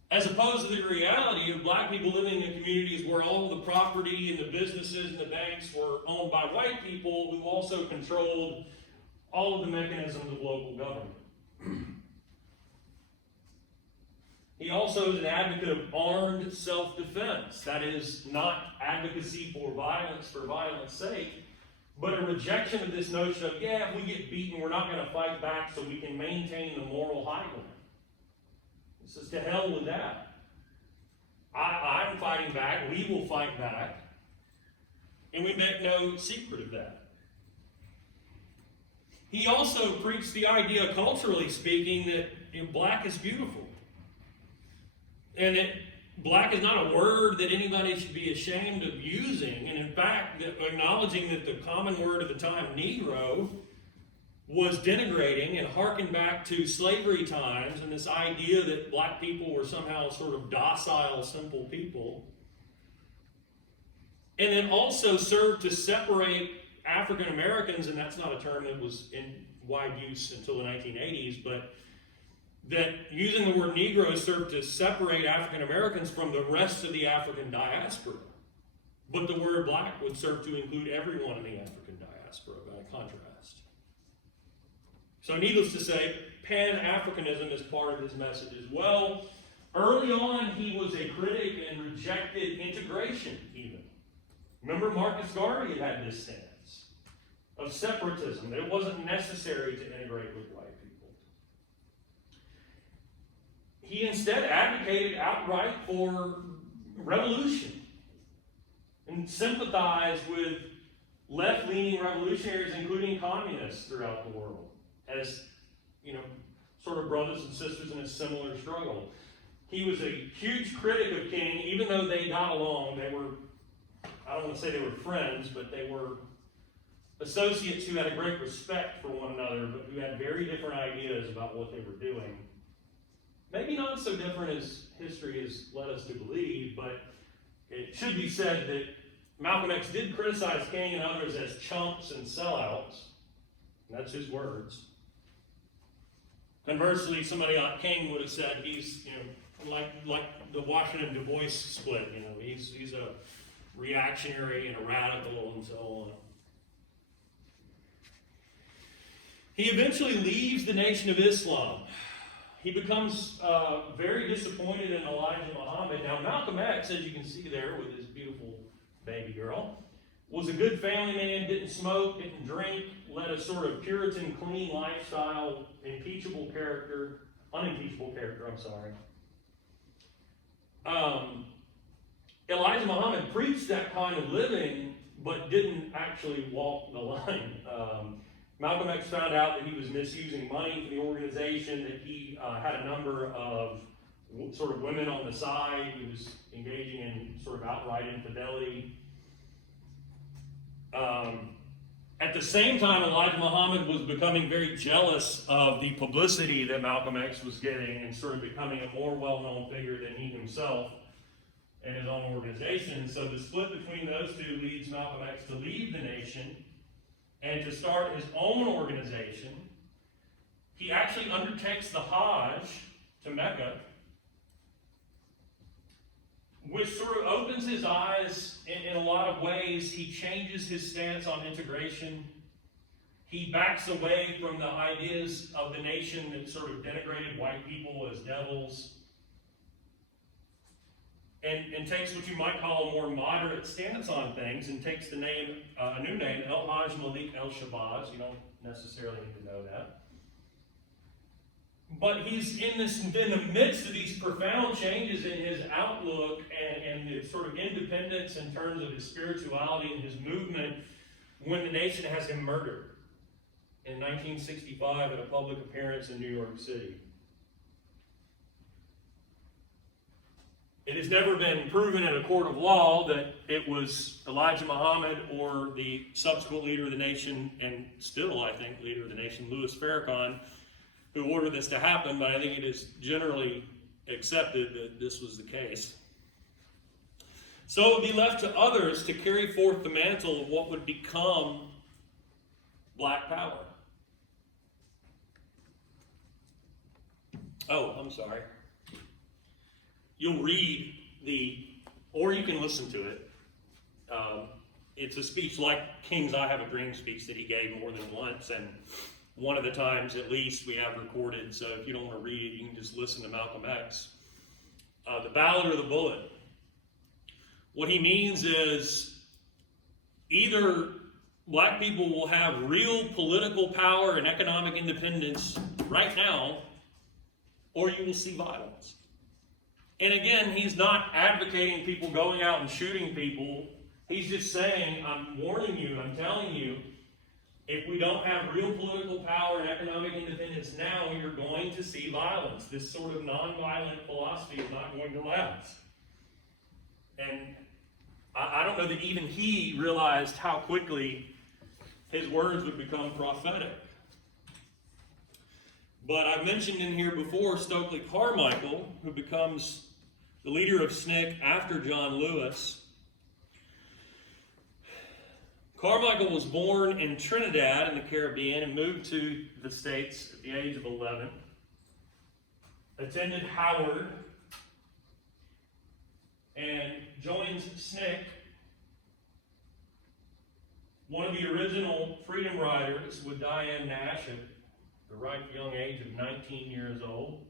As opposed to the reality of black people living in communities where all the property and the businesses and the banks were owned by white people who also controlled all of the mechanisms of local government. He also is an advocate of armed self-defense. That is not advocacy for violence sake, but a rejection of this notion of, if we get beaten, we're not going to fight back so we can maintain the moral high ground. He says, to hell with that. I'm fighting back, we will fight back, and we make no secret of that. He also preached the idea, culturally speaking, that black is beautiful. And that black is not a word that anybody should be ashamed of using. And in fact, acknowledging that the common word of the time, Negro, was denigrating and harkened back to slavery times and this idea that black people were somehow sort of docile, simple people. And then also served to separate African Americans, and that's not a term that was in wide use until the 1980s, but that using the word Negro served to separate African Americans from the rest of the African diaspora. But the word black would serve to include everyone in the African diaspora by contrast. So needless to say, Pan-Africanism is part of his message as well. Early on, he was a critic and rejected integration even. Remember, Marcus Garvey had this stance of separatism, that it wasn't necessary to integrate with white people. He instead advocated outright for revolution and sympathized with left-leaning revolutionaries, including communists throughout the world, as, sort of brothers and sisters in a similar struggle. He was a huge critic of King, even though they got along. They were, I don't want to say they were friends, but they were associates who had a great respect for one another, but who had very different ideas about what they were doing. Maybe not so different as history has led us to believe, but it should be said that Malcolm X did criticize King and others as chumps and sellouts. That's his words. Conversely, somebody like King would have said he's, like the Washington Du Bois split. He's a reactionary and a radical and so on. He eventually leaves the Nation of Islam. he becomes very disappointed in Elijah Muhammad. Now, Malcolm X, as you can see there with his beautiful baby girl, was a good family man, didn't smoke, didn't drink, led a sort of Puritan, clean lifestyle, unimpeachable character, I'm sorry. Elijah Muhammad preached that kind of living, but didn't actually walk the line. Malcolm X found out that he was misusing money for the organization, that he had a number of sort of women on the side. He was engaging in sort of outright infidelity. At the same time, Elijah Muhammad was becoming very jealous of the publicity that Malcolm X was getting and sort of becoming a more well-known figure than he himself and his own organization. So the split between those two leads Malcolm X to leave the nation and to start his own organization. He actually undertakes the Hajj to Mecca, which sort of opens his eyes in a lot of ways. He changes his stance on integration. He backs away from the ideas of the nation that sort of denigrated white people as devils, and takes what you might call a more moderate stance on things, and takes the name, a new name, El Hajj Malik El Shabazz. You don't necessarily need to know that. But he's in the midst of these profound changes in his outlook and his sort of independence in terms of his spirituality and his movement when the nation has him murdered in 1965 at a public appearance in New York City. It has never been proven in a court of law that it was Elijah Muhammad or the subsequent leader of the nation, and still, I think, leader of the nation, Louis Farrakhan, who ordered this to happen, but I think it is generally accepted that this was the case. So it would be left to others to carry forth the mantle of what would become Black Power. Oh, I'm sorry. You'll read or you can listen to it. It's a speech like King's I Have a Dream speech that he gave more than once, and one of the times at least we have recorded, so if you don't want to read it, you can just listen to Malcolm X. The ballot or the bullet. What he means is either black people will have real political power and economic independence right now, or you will see violence. And again, he's not advocating people going out and shooting people. He's just saying, I'm warning you, I'm telling you, if we don't have real political power and economic independence now, you're going to see violence. This sort of nonviolent philosophy is not going to last. And I don't know that even he realized how quickly his words would become prophetic. But I mentioned in here before Stokely Carmichael, who becomes the leader of SNCC after John Lewis. Carmichael was born in Trinidad in the Caribbean and moved to the States at the age of 11. Attended Howard and joins SNCC. One of the original Freedom Riders with Diane Nash at the ripe young age of 19 years old.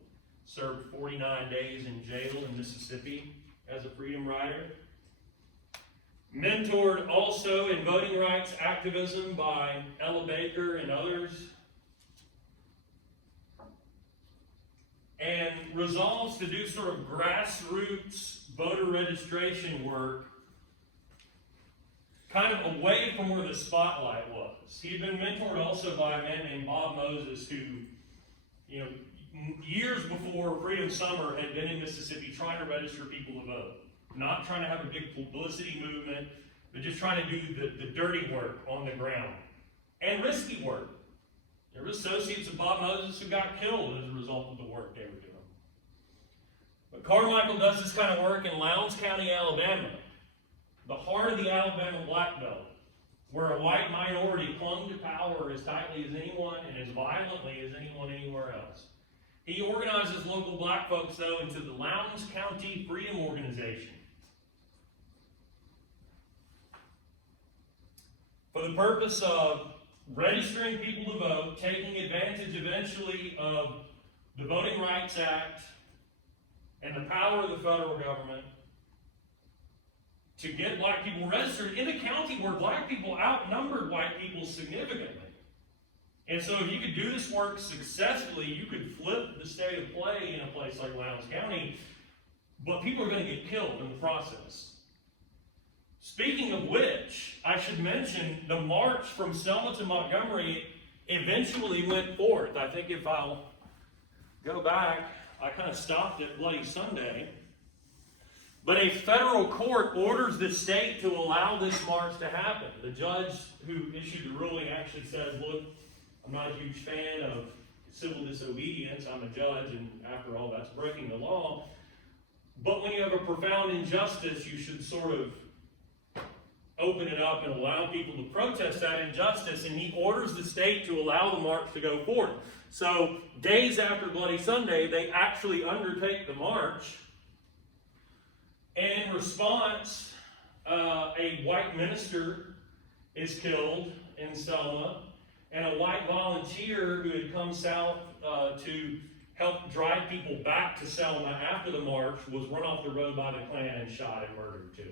Served 49 days in jail in Mississippi as a Freedom Rider. Mentored also in voting rights activism by Ella Baker and others. And resolves to do sort of grassroots voter registration work kind of away from where the spotlight was. He had been mentored also by a man named Bob Moses who, years before Freedom Summer had been in Mississippi trying to register people to vote. Not trying to have a big publicity movement, but just trying to do the dirty work on the ground. And risky work. There were associates of Bob Moses who got killed as a result of the work they were doing. But Carmichael does this kind of work in Lowndes County, Alabama, the heart of the Alabama Black Belt, where a white minority clung to power as tightly as anyone and as violently as anyone anywhere else. He organizes local black folks, though, into the Lowndes County Freedom Organization for the purpose of registering people to vote, taking advantage eventually of the Voting Rights Act, and the power of the federal government to get black people registered in a county where black people outnumbered white people significantly. And so if you could do this work successfully, you could flip the state of play in a place like Lowndes County, but people are going to get killed in the process. Speaking of which, I should mention the march from Selma to Montgomery eventually went forth. I think if I'll go back, I kind of stopped at Bloody Sunday. But a federal court orders the state to allow this march to happen. The judge who issued the ruling actually says, look, I'm not a huge fan of civil disobedience. I'm a judge, and after all, that's breaking the law. But when you have a profound injustice, you should sort of open it up and allow people to protest that injustice. And he orders the state to allow the march to go forward. So days after Bloody Sunday, they actually undertake the march. And in response, a white minister is killed in Selma, and a white volunteer who had come south to help drive people back to Selma after the march was run off the road by the Klan and shot and murdered too.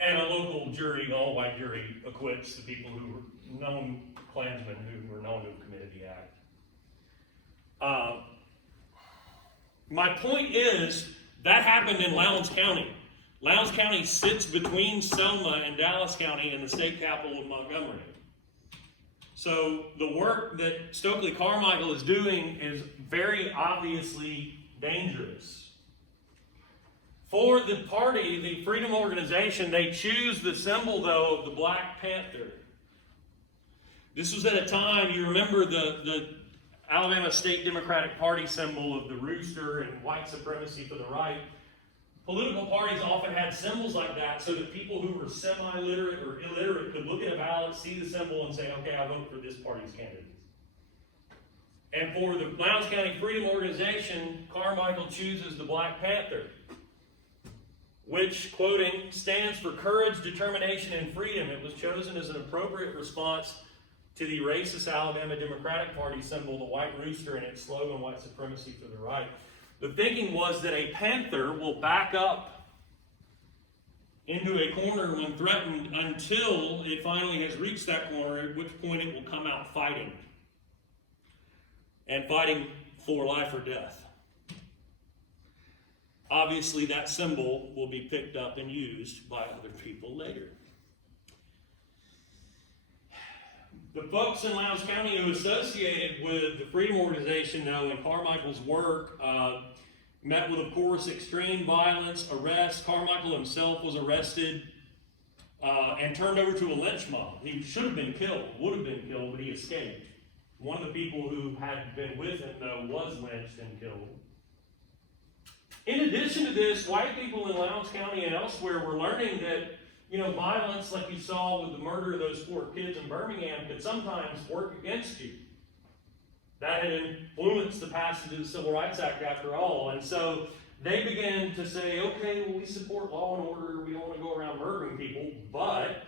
And a local jury, an all-white jury, acquits the people who were known Klansmen who were known to have committed the act. My point is, that happened in Lowndes County. Lowndes County sits between Selma and Dallas County in the state capital of Montgomery. So the work that Stokely Carmichael is doing is very obviously dangerous. For the party, the Freedom Organization, they choose the symbol, though, of the Black Panther. This was at a time, you remember the Alabama State Democratic Party symbol of the rooster and white supremacy for the right. Political parties often had symbols like that so that people who were semi-literate or illiterate could look at a ballot, see the symbol, and say, okay, I vote for this party's candidate. And for the Lowndes County Freedom Organization, Carmichael chooses the Black Panther, which, quoting, stands for courage, determination, and freedom. It was chosen as an appropriate response to the racist Alabama Democratic Party symbol, the white rooster, and its slogan, white supremacy for the right. The thinking was that a panther will back up into a corner when threatened until it finally has reached that corner, at which point it will come out fighting. And fighting for life or death. Obviously, that symbol will be picked up and used by other people later. The folks in Lowndes County who associated with the Freedom Organization, though, and Carmichael's work, met with, of course, extreme violence, arrests. Carmichael himself was arrested and turned over to a lynch mob. He should have been killed, would have been killed, but he escaped. One of the people who had been with him, though, was lynched and killed. In addition to this, white people in Lowndes County and elsewhere were learning that, violence like you saw with the murder of those 4 kids in Birmingham could sometimes work against you. That had influenced the passage of the Civil Rights Act after all. And so they began to say, okay, well, we support law and order. We don't want to go around murdering people, but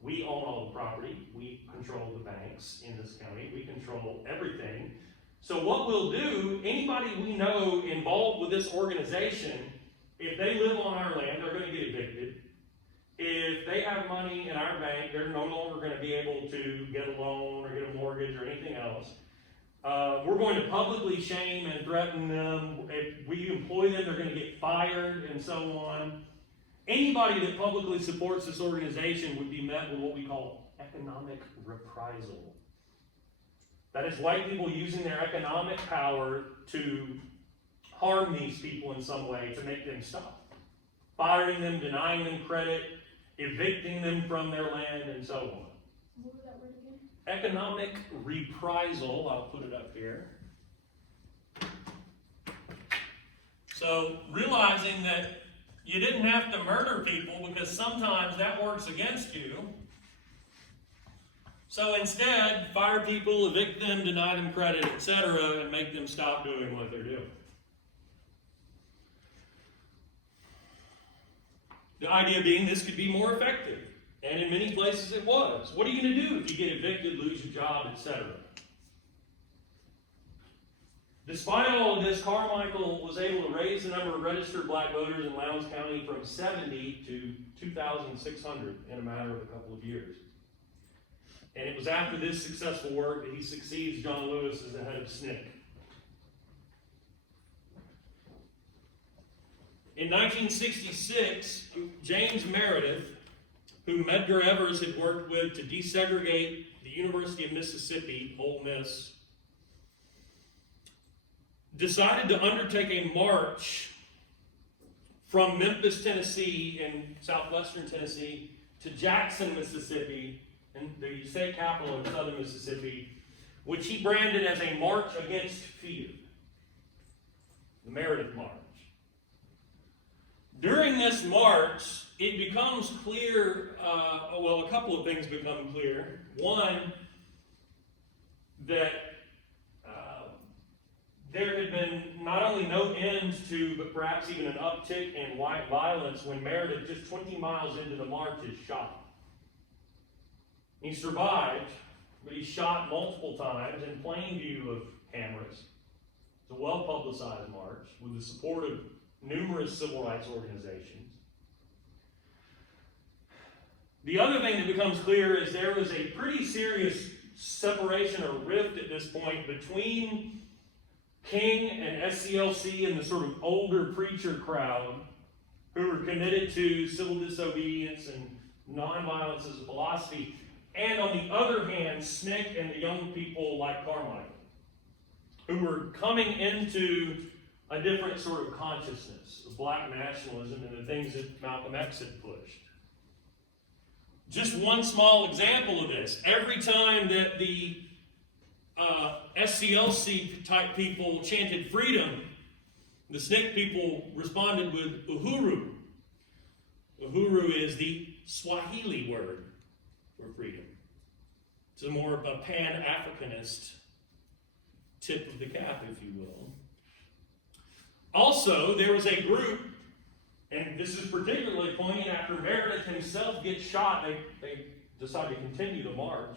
we own all the property. We control the banks in this county. We control everything. So what we'll do, anybody we know involved with this organization, if they live on our land, they're going to get evicted. If they have money in our bank, they're no longer going to be able to get a loan or get a mortgage or anything else. We're going to publicly shame and threaten them. If we employ them, they're going to get fired and so on. Anybody that publicly supports this organization would be met with what we call economic reprisal. That is white people using their economic power to harm these people in some way to make them stop. Firing them, denying them credit, evicting them from their land, and so on. What was that word again? Economic reprisal, I'll put it up here. So, realizing that you didn't have to murder people because sometimes that works against you. So instead, fire people, evict them, deny them credit, etc., and make them stop doing what they're doing. The idea being this could be more effective. And in many places it was. What are you going to do if you get evicted, lose your job, etc.? Despite all of this, Carmichael was able to raise the number of registered black voters in Lowndes County from 70 to 2,600 in a matter of a couple of years. And it was after this successful work that he succeeds John Lewis as the head of SNCC. In 1966, James Meredith, whom Medgar Evers had worked with to desegregate the University of Mississippi, Ole Miss, decided to undertake a march from Memphis, Tennessee, and southwestern Tennessee, to Jackson, Mississippi, and the state capital in southern Mississippi, which he branded as a march against fear, the Meredith March. During this march, it becomes clear, a couple of things become clear. One, that there had been not only no end to, but perhaps even an uptick in white violence when Meredith, just 20 miles into the march, is shot. He survived, but he's shot multiple times in plain view of cameras. It's a well-publicized march with the support of numerous civil rights organizations. The other thing that becomes clear is there was a pretty serious separation or rift at this point between King and SCLC and the sort of older preacher crowd who were committed to civil disobedience and nonviolence as a philosophy, and on the other hand, SNCC and the young people like Carmichael, who were coming into a different sort of consciousness of black nationalism and the things that Malcolm X had pushed. Just one small example of this. Every time that the SCLC type people chanted freedom, the SNCC people responded with uhuru. Uhuru is the Swahili word for freedom. It's a more of a pan-Africanist tip of the cap, if you will. Also, there was a group, and this is particularly poignant after Meredith himself gets shot, they decide to continue the march.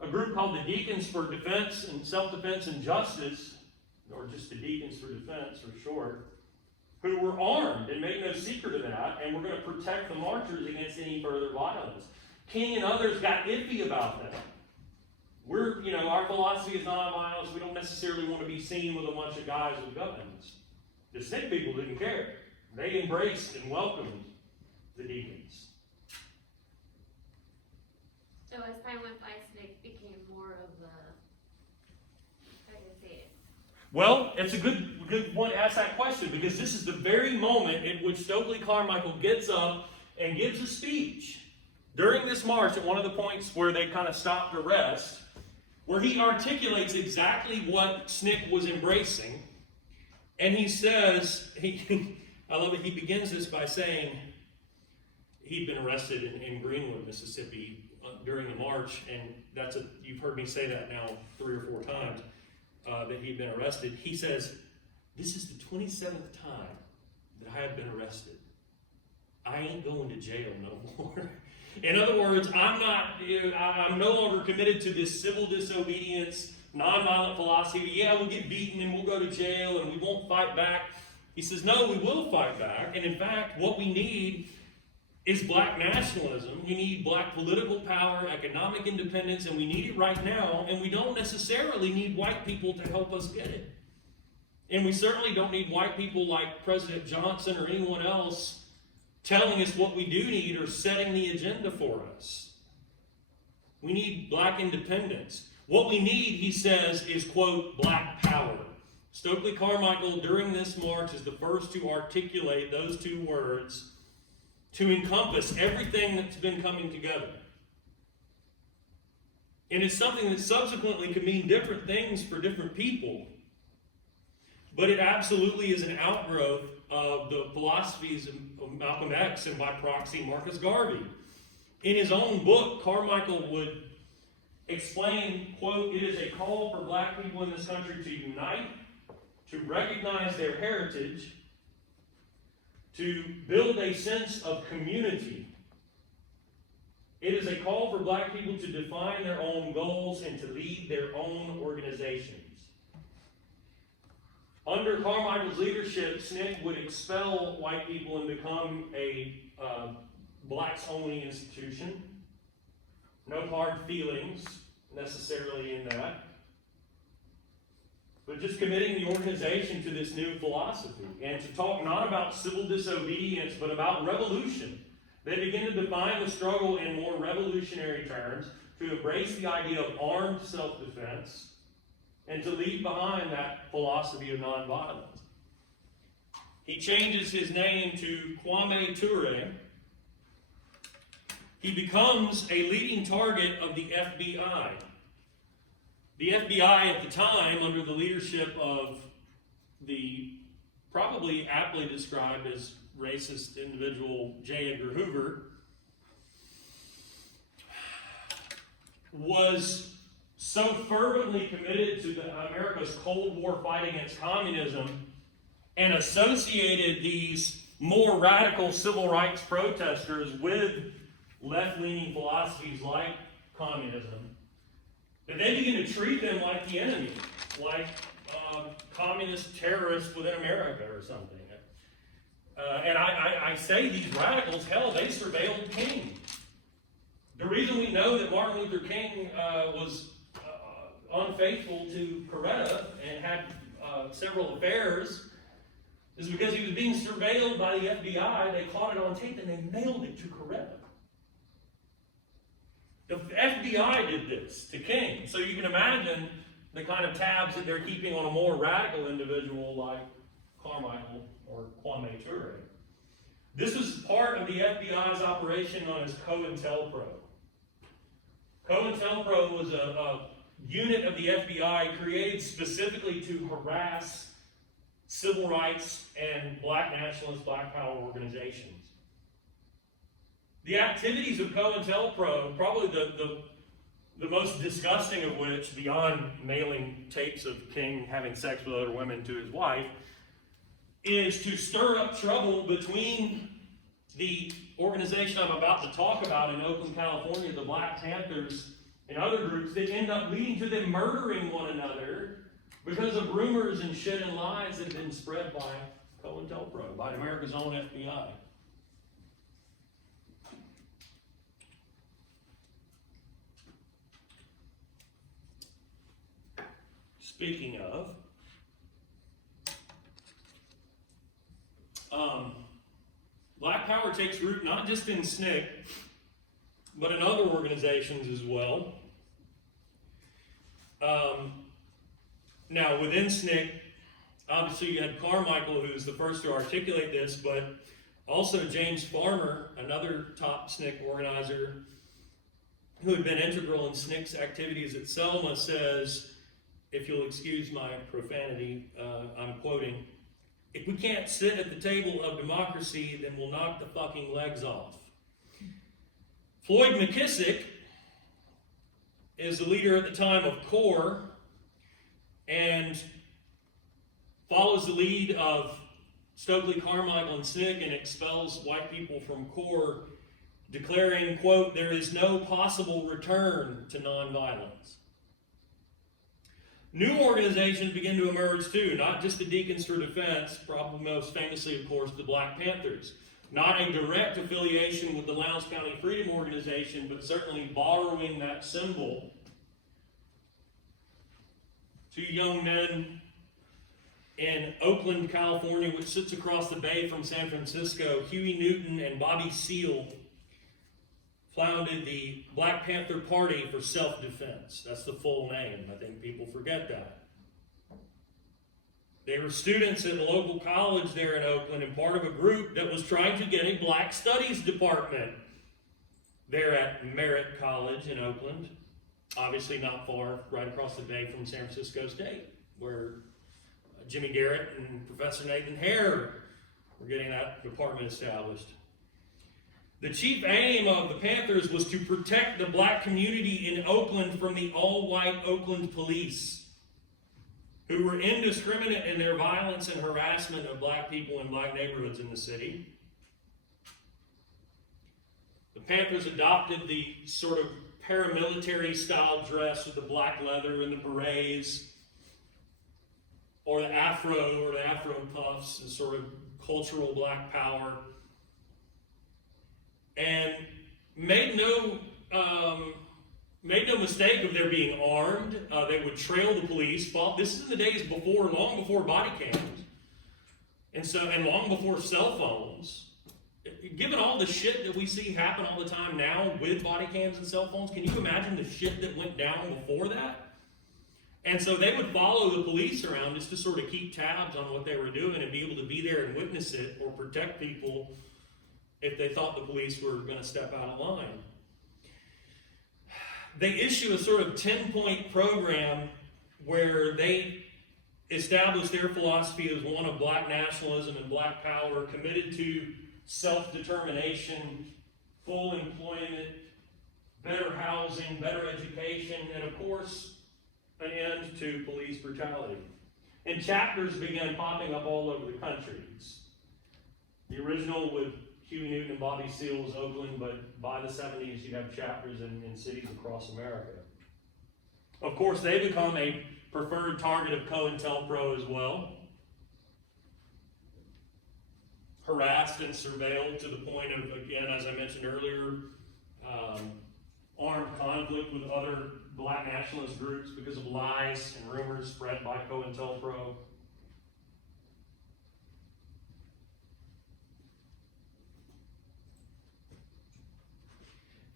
A group called the Deacons for Defense and Self-Defense and Justice, or just the Deacons for Defense for short, who were armed and made no secret of that, and were going to protect the marchers against any further violence. King and others got iffy about that. Our philosophy is nonviolence. We don't necessarily want to be seen with a bunch of guys with guns. The SNCC people didn't care. They embraced and welcomed the Deacons. So as time went by, SNCC became more of a, how do you say it? Well, it's a good one to ask that question, because this is the very moment in which Stokely Carmichael gets up and gives a speech during this march at one of the points where they kind of stopped to rest, where he articulates exactly what SNCC was embracing. And he says, I love it, he begins this by saying he'd been arrested in Greenwood, Mississippi during the march, and you've heard me say that now 3 or 4 times, that he'd been arrested. He says, this is the 27th time that I have been arrested. I ain't going to jail no more. In other words, I'm no longer committed to this civil disobedience, nonviolent philosophy. Yeah, we'll get beaten and we'll go to jail and we won't fight back. He says, no, we will fight back. And in fact, what we need is black nationalism. We need black political power, economic independence, and we need it right now. And we don't necessarily need white people to help us get it. And we certainly don't need white people like President Johnson or anyone else telling us what we do need or setting the agenda for us. We need black independence. What we need, he says, is, quote, black power. Stokely Carmichael, during this march, is the first to articulate those 2 words to encompass everything that's been coming together. And it's something that subsequently can mean different things for different people. But it absolutely is an outgrowth of the philosophies of Malcolm X and by proxy Marcus Garvey. In his own book, Carmichael would explain, quote, it is a call for black people in this country to unite, to recognize their heritage, to build a sense of community. It is a call for black people to define their own goals and to lead their own organizations. Under Carmichael's leadership, SNCC would expel white people and become a blacks-only institution. No hard feelings necessarily in that, but just committing the organization to this new philosophy and to talk not about civil disobedience, but about revolution. They begin to define the struggle in more revolutionary terms, to embrace the idea of armed self-defense, and to leave behind that philosophy of nonviolence. He changes his name to Kwame Ture. He becomes a leading target of the FBI. The FBI at the time, under the leadership of the probably aptly described as racist individual J. Edgar Hoover, was so fervently committed to America's Cold War fight against communism and associated these more radical civil rights protesters with left-leaning philosophies like communism, that they begin to treat them like the enemy, like communist terrorists within America or something. And I say these radicals, hell, they surveilled King. The reason we know that Martin Luther King was unfaithful to Coretta and had several affairs is because he was being surveilled by the FBI. They caught it on tape and they mailed it to Coretta. The FBI did this to King. So you can imagine the kind of tabs that they're keeping on a more radical individual like Carmichael or Kwame Ture. This was part of the FBI's operation known as COINTELPRO. COINTELPRO was a unit of the FBI created specifically to harass civil rights and black nationalist, black power organizations. The activities of COINTELPRO, probably the most disgusting of which, beyond mailing tapes of King having sex with other women to his wife, is to stir up trouble between the organization I'm about to talk about in Oakland, California, the Black Panthers, and other groups that end up leading to them murdering one another because of rumors and shit and lies that have been spread by COINTELPRO, by America's own FBI. Speaking of, Black Power takes root not just in SNCC, but in other organizations as well. Now, within SNCC, obviously you had Carmichael, who's the first to articulate this, but also James Farmer, another top SNCC organizer, who had been integral in SNCC's activities at Selma, says, if you'll excuse my profanity, I'm quoting, "If we can't sit at the table of democracy, then we'll knock the fucking legs off." Floyd McKissick is the leader at the time of CORE and follows the lead of Stokely Carmichael and SNCC and expels white people from CORE, declaring, quote, "There is no possible return to nonviolence." New organizations begin to emerge too, not just the Deacons for Defense, probably most famously, of course, the Black Panthers. Not a direct affiliation with the Lowndes County Freedom Organization, but certainly borrowing that symbol. Two young men in Oakland, California, which sits across the bay from San Francisco, Huey Newton and Bobby Seale, founded the Black Panther Party for Self-Defense. That's the full name. I think people forget that. They were students at a local college there in Oakland and part of a group that was trying to get a Black Studies department there at Merritt College in Oakland. Obviously not far, right across the bay from San Francisco State, where Jimmy Garrett and Professor Nathan Hare were getting that department established. The chief aim of the Panthers was to protect the black community in Oakland from the all-white Oakland police, who were indiscriminate in their violence and harassment of black people in black neighborhoods in the city. The Panthers adopted the sort of paramilitary style dress with the black leather and the berets, or the afro puffs, and sort of cultural black power, and made no mistake of their being armed. They would trail the police. This is in the days long before body cams, and long before cell phones. Given all the shit that we see happen all the time now with body cams and cell phones, can you imagine the shit that went down before that? And so they would follow the police around just to sort of keep tabs on what they were doing and be able to be there and witness it or protect people if they thought the police were going to step out of line. They issue a sort of 10-point program where they establish their philosophy as one of black nationalism and black power, committed to self-determination, full employment, better housing, better education, and of course, an end to police brutality. And chapters began popping up all over the country. The original with Huey Newton and Bobby Seale was Oakland, but by the 70s you'd have chapters in cities across America. Of course, they become a preferred target of COINTELPRO as well. Harassed and surveilled to the point of, again, as I mentioned earlier, armed conflict with other black nationalist groups because of lies and rumors spread by COINTELPRO.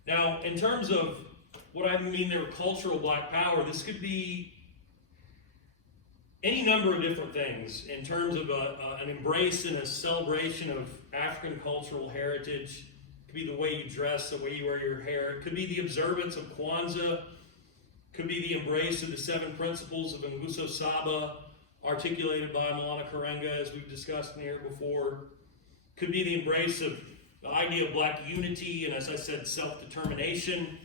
Now, in terms of what I mean there, cultural black power, this could be any number of different things in terms of an embrace and a celebration of African cultural heritage. It could be the way you dress, the way you wear your hair. It could be the observance of Kwanzaa. It could be the embrace of the 7 principles of Nguzo Saba, articulated by Malana Karenga, as we've discussed in here before. It could be the embrace of the idea of black unity and, as I said, self-determination,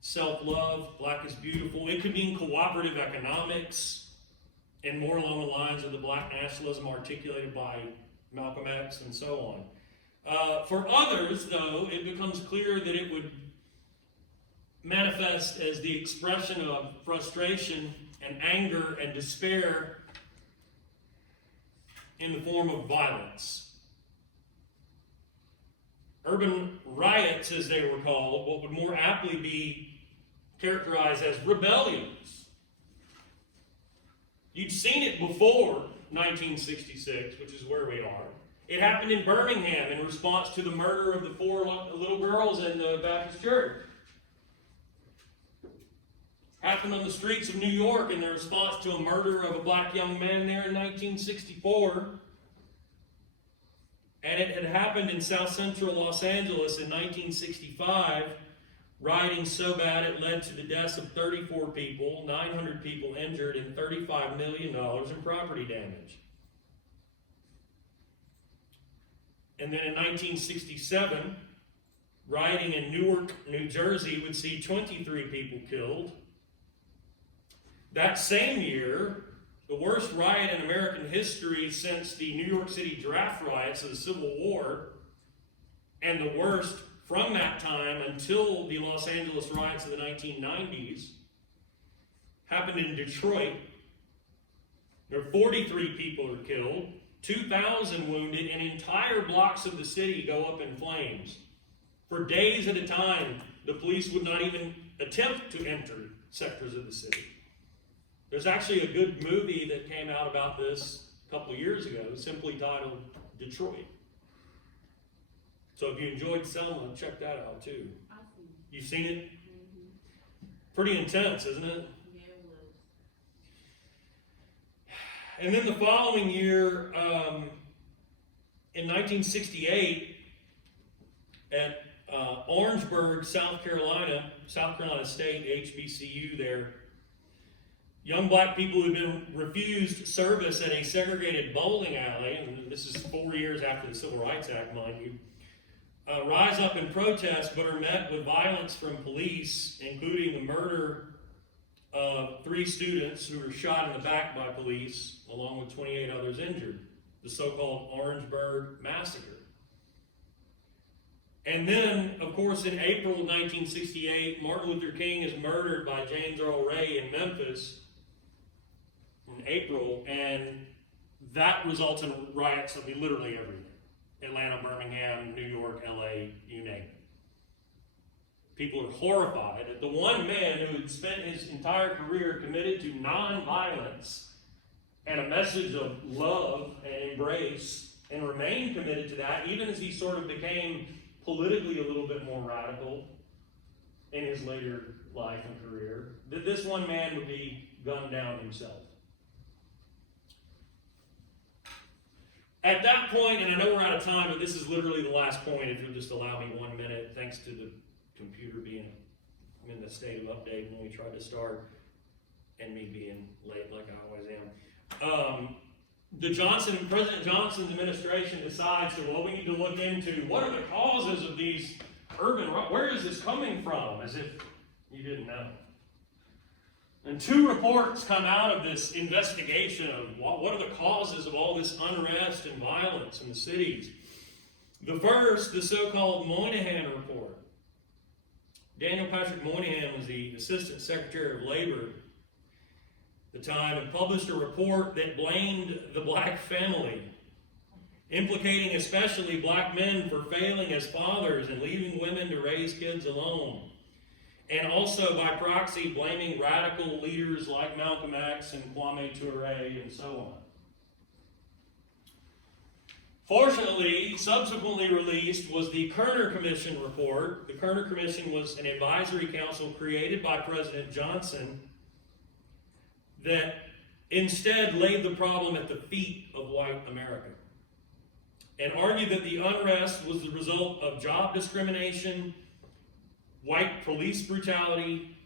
self-love, black is beautiful. It could mean cooperative economics, and more along the lines of the black nationalism articulated by Malcolm X and so on. For others, though, it becomes clear that it would manifest as the expression of frustration and anger and despair in the form of violence. Urban riots, as they were called, what would more aptly be characterized as rebellions. You'd seen it before 1966, which is where we are. It happened in Birmingham in response to the murder of the 4 little girls in the Baptist church. Happened on the streets of New York in the response to a murder of a black young man there in 1964. And it had happened in South Central Los Angeles in 1965, rioting so bad it led to the deaths of 34 people, 900 people injured, and $35 million in property damage. And then in 1967, rioting in Newark, New Jersey would see 23 people killed. That same year, the worst riot in American history since the New York City draft riots of the Civil War, and the worst from that time until the Los Angeles riots of the 1990s, happened in Detroit. There were 43 people are killed, 2,000 wounded, and entire blocks of the city go up in flames. For days at a time, the police would not even attempt to enter sectors of the city. There's actually a good movie that came out about this a couple of years ago, simply titled Detroit. So if you enjoyed Selma, check that out too. I've seen it. You've seen it? Mm-hmm. Pretty intense, isn't it? Yeah, it was. And then the following year, in 1968, at Orangeburg, South Carolina State, HBCU there, young black people who'd been refused service at a segregated bowling alley, and this is 4 years after the Civil Rights Act, mind you, rise up in protest, but are met with violence from police, including the murder of 3 students who were shot in the back by police, along with 28 others injured, the so-called Orangeburg Massacre. And then, of course, in April of 1968, Martin Luther King is murdered by James Earl Ray in Memphis. in April, and that results in riots, I mean, literally everywhere. Atlanta, Birmingham, New York, LA, you name it. People are horrified that the one man who had spent his entire career committed to nonviolence and a message of love and embrace, and remained committed to that, even as he sort of became politically a little bit more radical in his later life and career, that this one man would be gunned down himself. At that point, and I know we're out of time, but this is literally the last point, if you'll just allow me 1 minute, thanks to the computer being in the state of update when we tried to start, and me being late like I always am. President Johnson's administration decides that, well, we need to look into what are the causes of these urban, where is this coming from, as if you didn't know. And 2 reports come out of this investigation of what are the causes of all this unrest and violence in the cities. The first, the so-called Moynihan Report. Daniel Patrick Moynihan was the Assistant Secretary of Labor at the time and published a report that blamed the black family, implicating especially black men for failing as fathers and leaving women to raise kids alone. And also, by proxy, blaming radical leaders like Malcolm X and Kwame Ture and so on. Fortunately, subsequently released was the Kerner Commission report. The Kerner Commission was an advisory council created by President Johnson that instead laid the problem at the feet of white America and argued that the unrest was the result of job discrimination, white police brutality,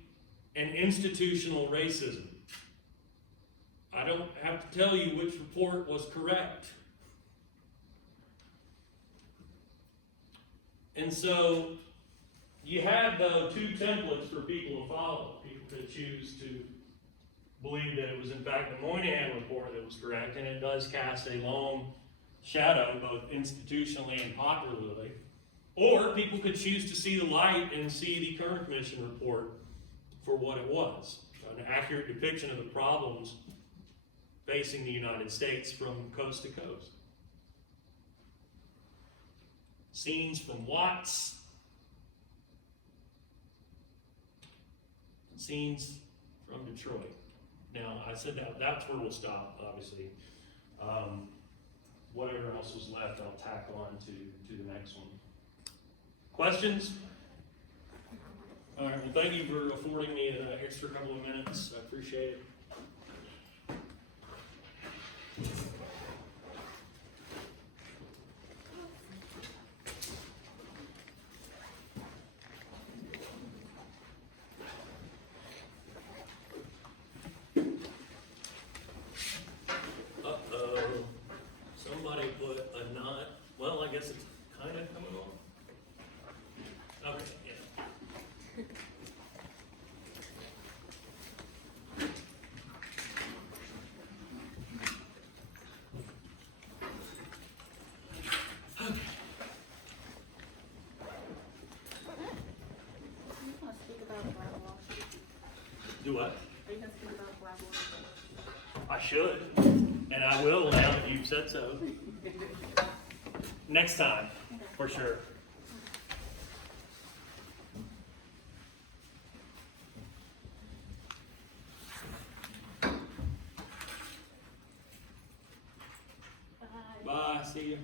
and institutional racism. I don't have to tell you which report was correct. And so, you have the 2 templates for people to follow. People could choose to believe that it was in fact the Moynihan report that was correct, and it does cast a long shadow, both institutionally and popularly. Or people could choose to see the light and see the Kerner Commission report for what it was, an accurate depiction of the problems facing the United States from coast to coast. Scenes from Watts, scenes from Detroit. Now, I said that's where we'll stop, obviously. Whatever else was left, I'll tack on to the next one. Questions? All right, well, thank you for affording me an extra couple of minutes. I appreciate it. Uh-oh. Somebody put a knot. Well, I guess it's kind of coming on. Okay, yeah. Are you gonna speak about Black Wall Street? Do what? Are you gonna speak about Black Wall Street? I should, and I will now that you've said so. Next time, for sure. Bye. Bye, see you.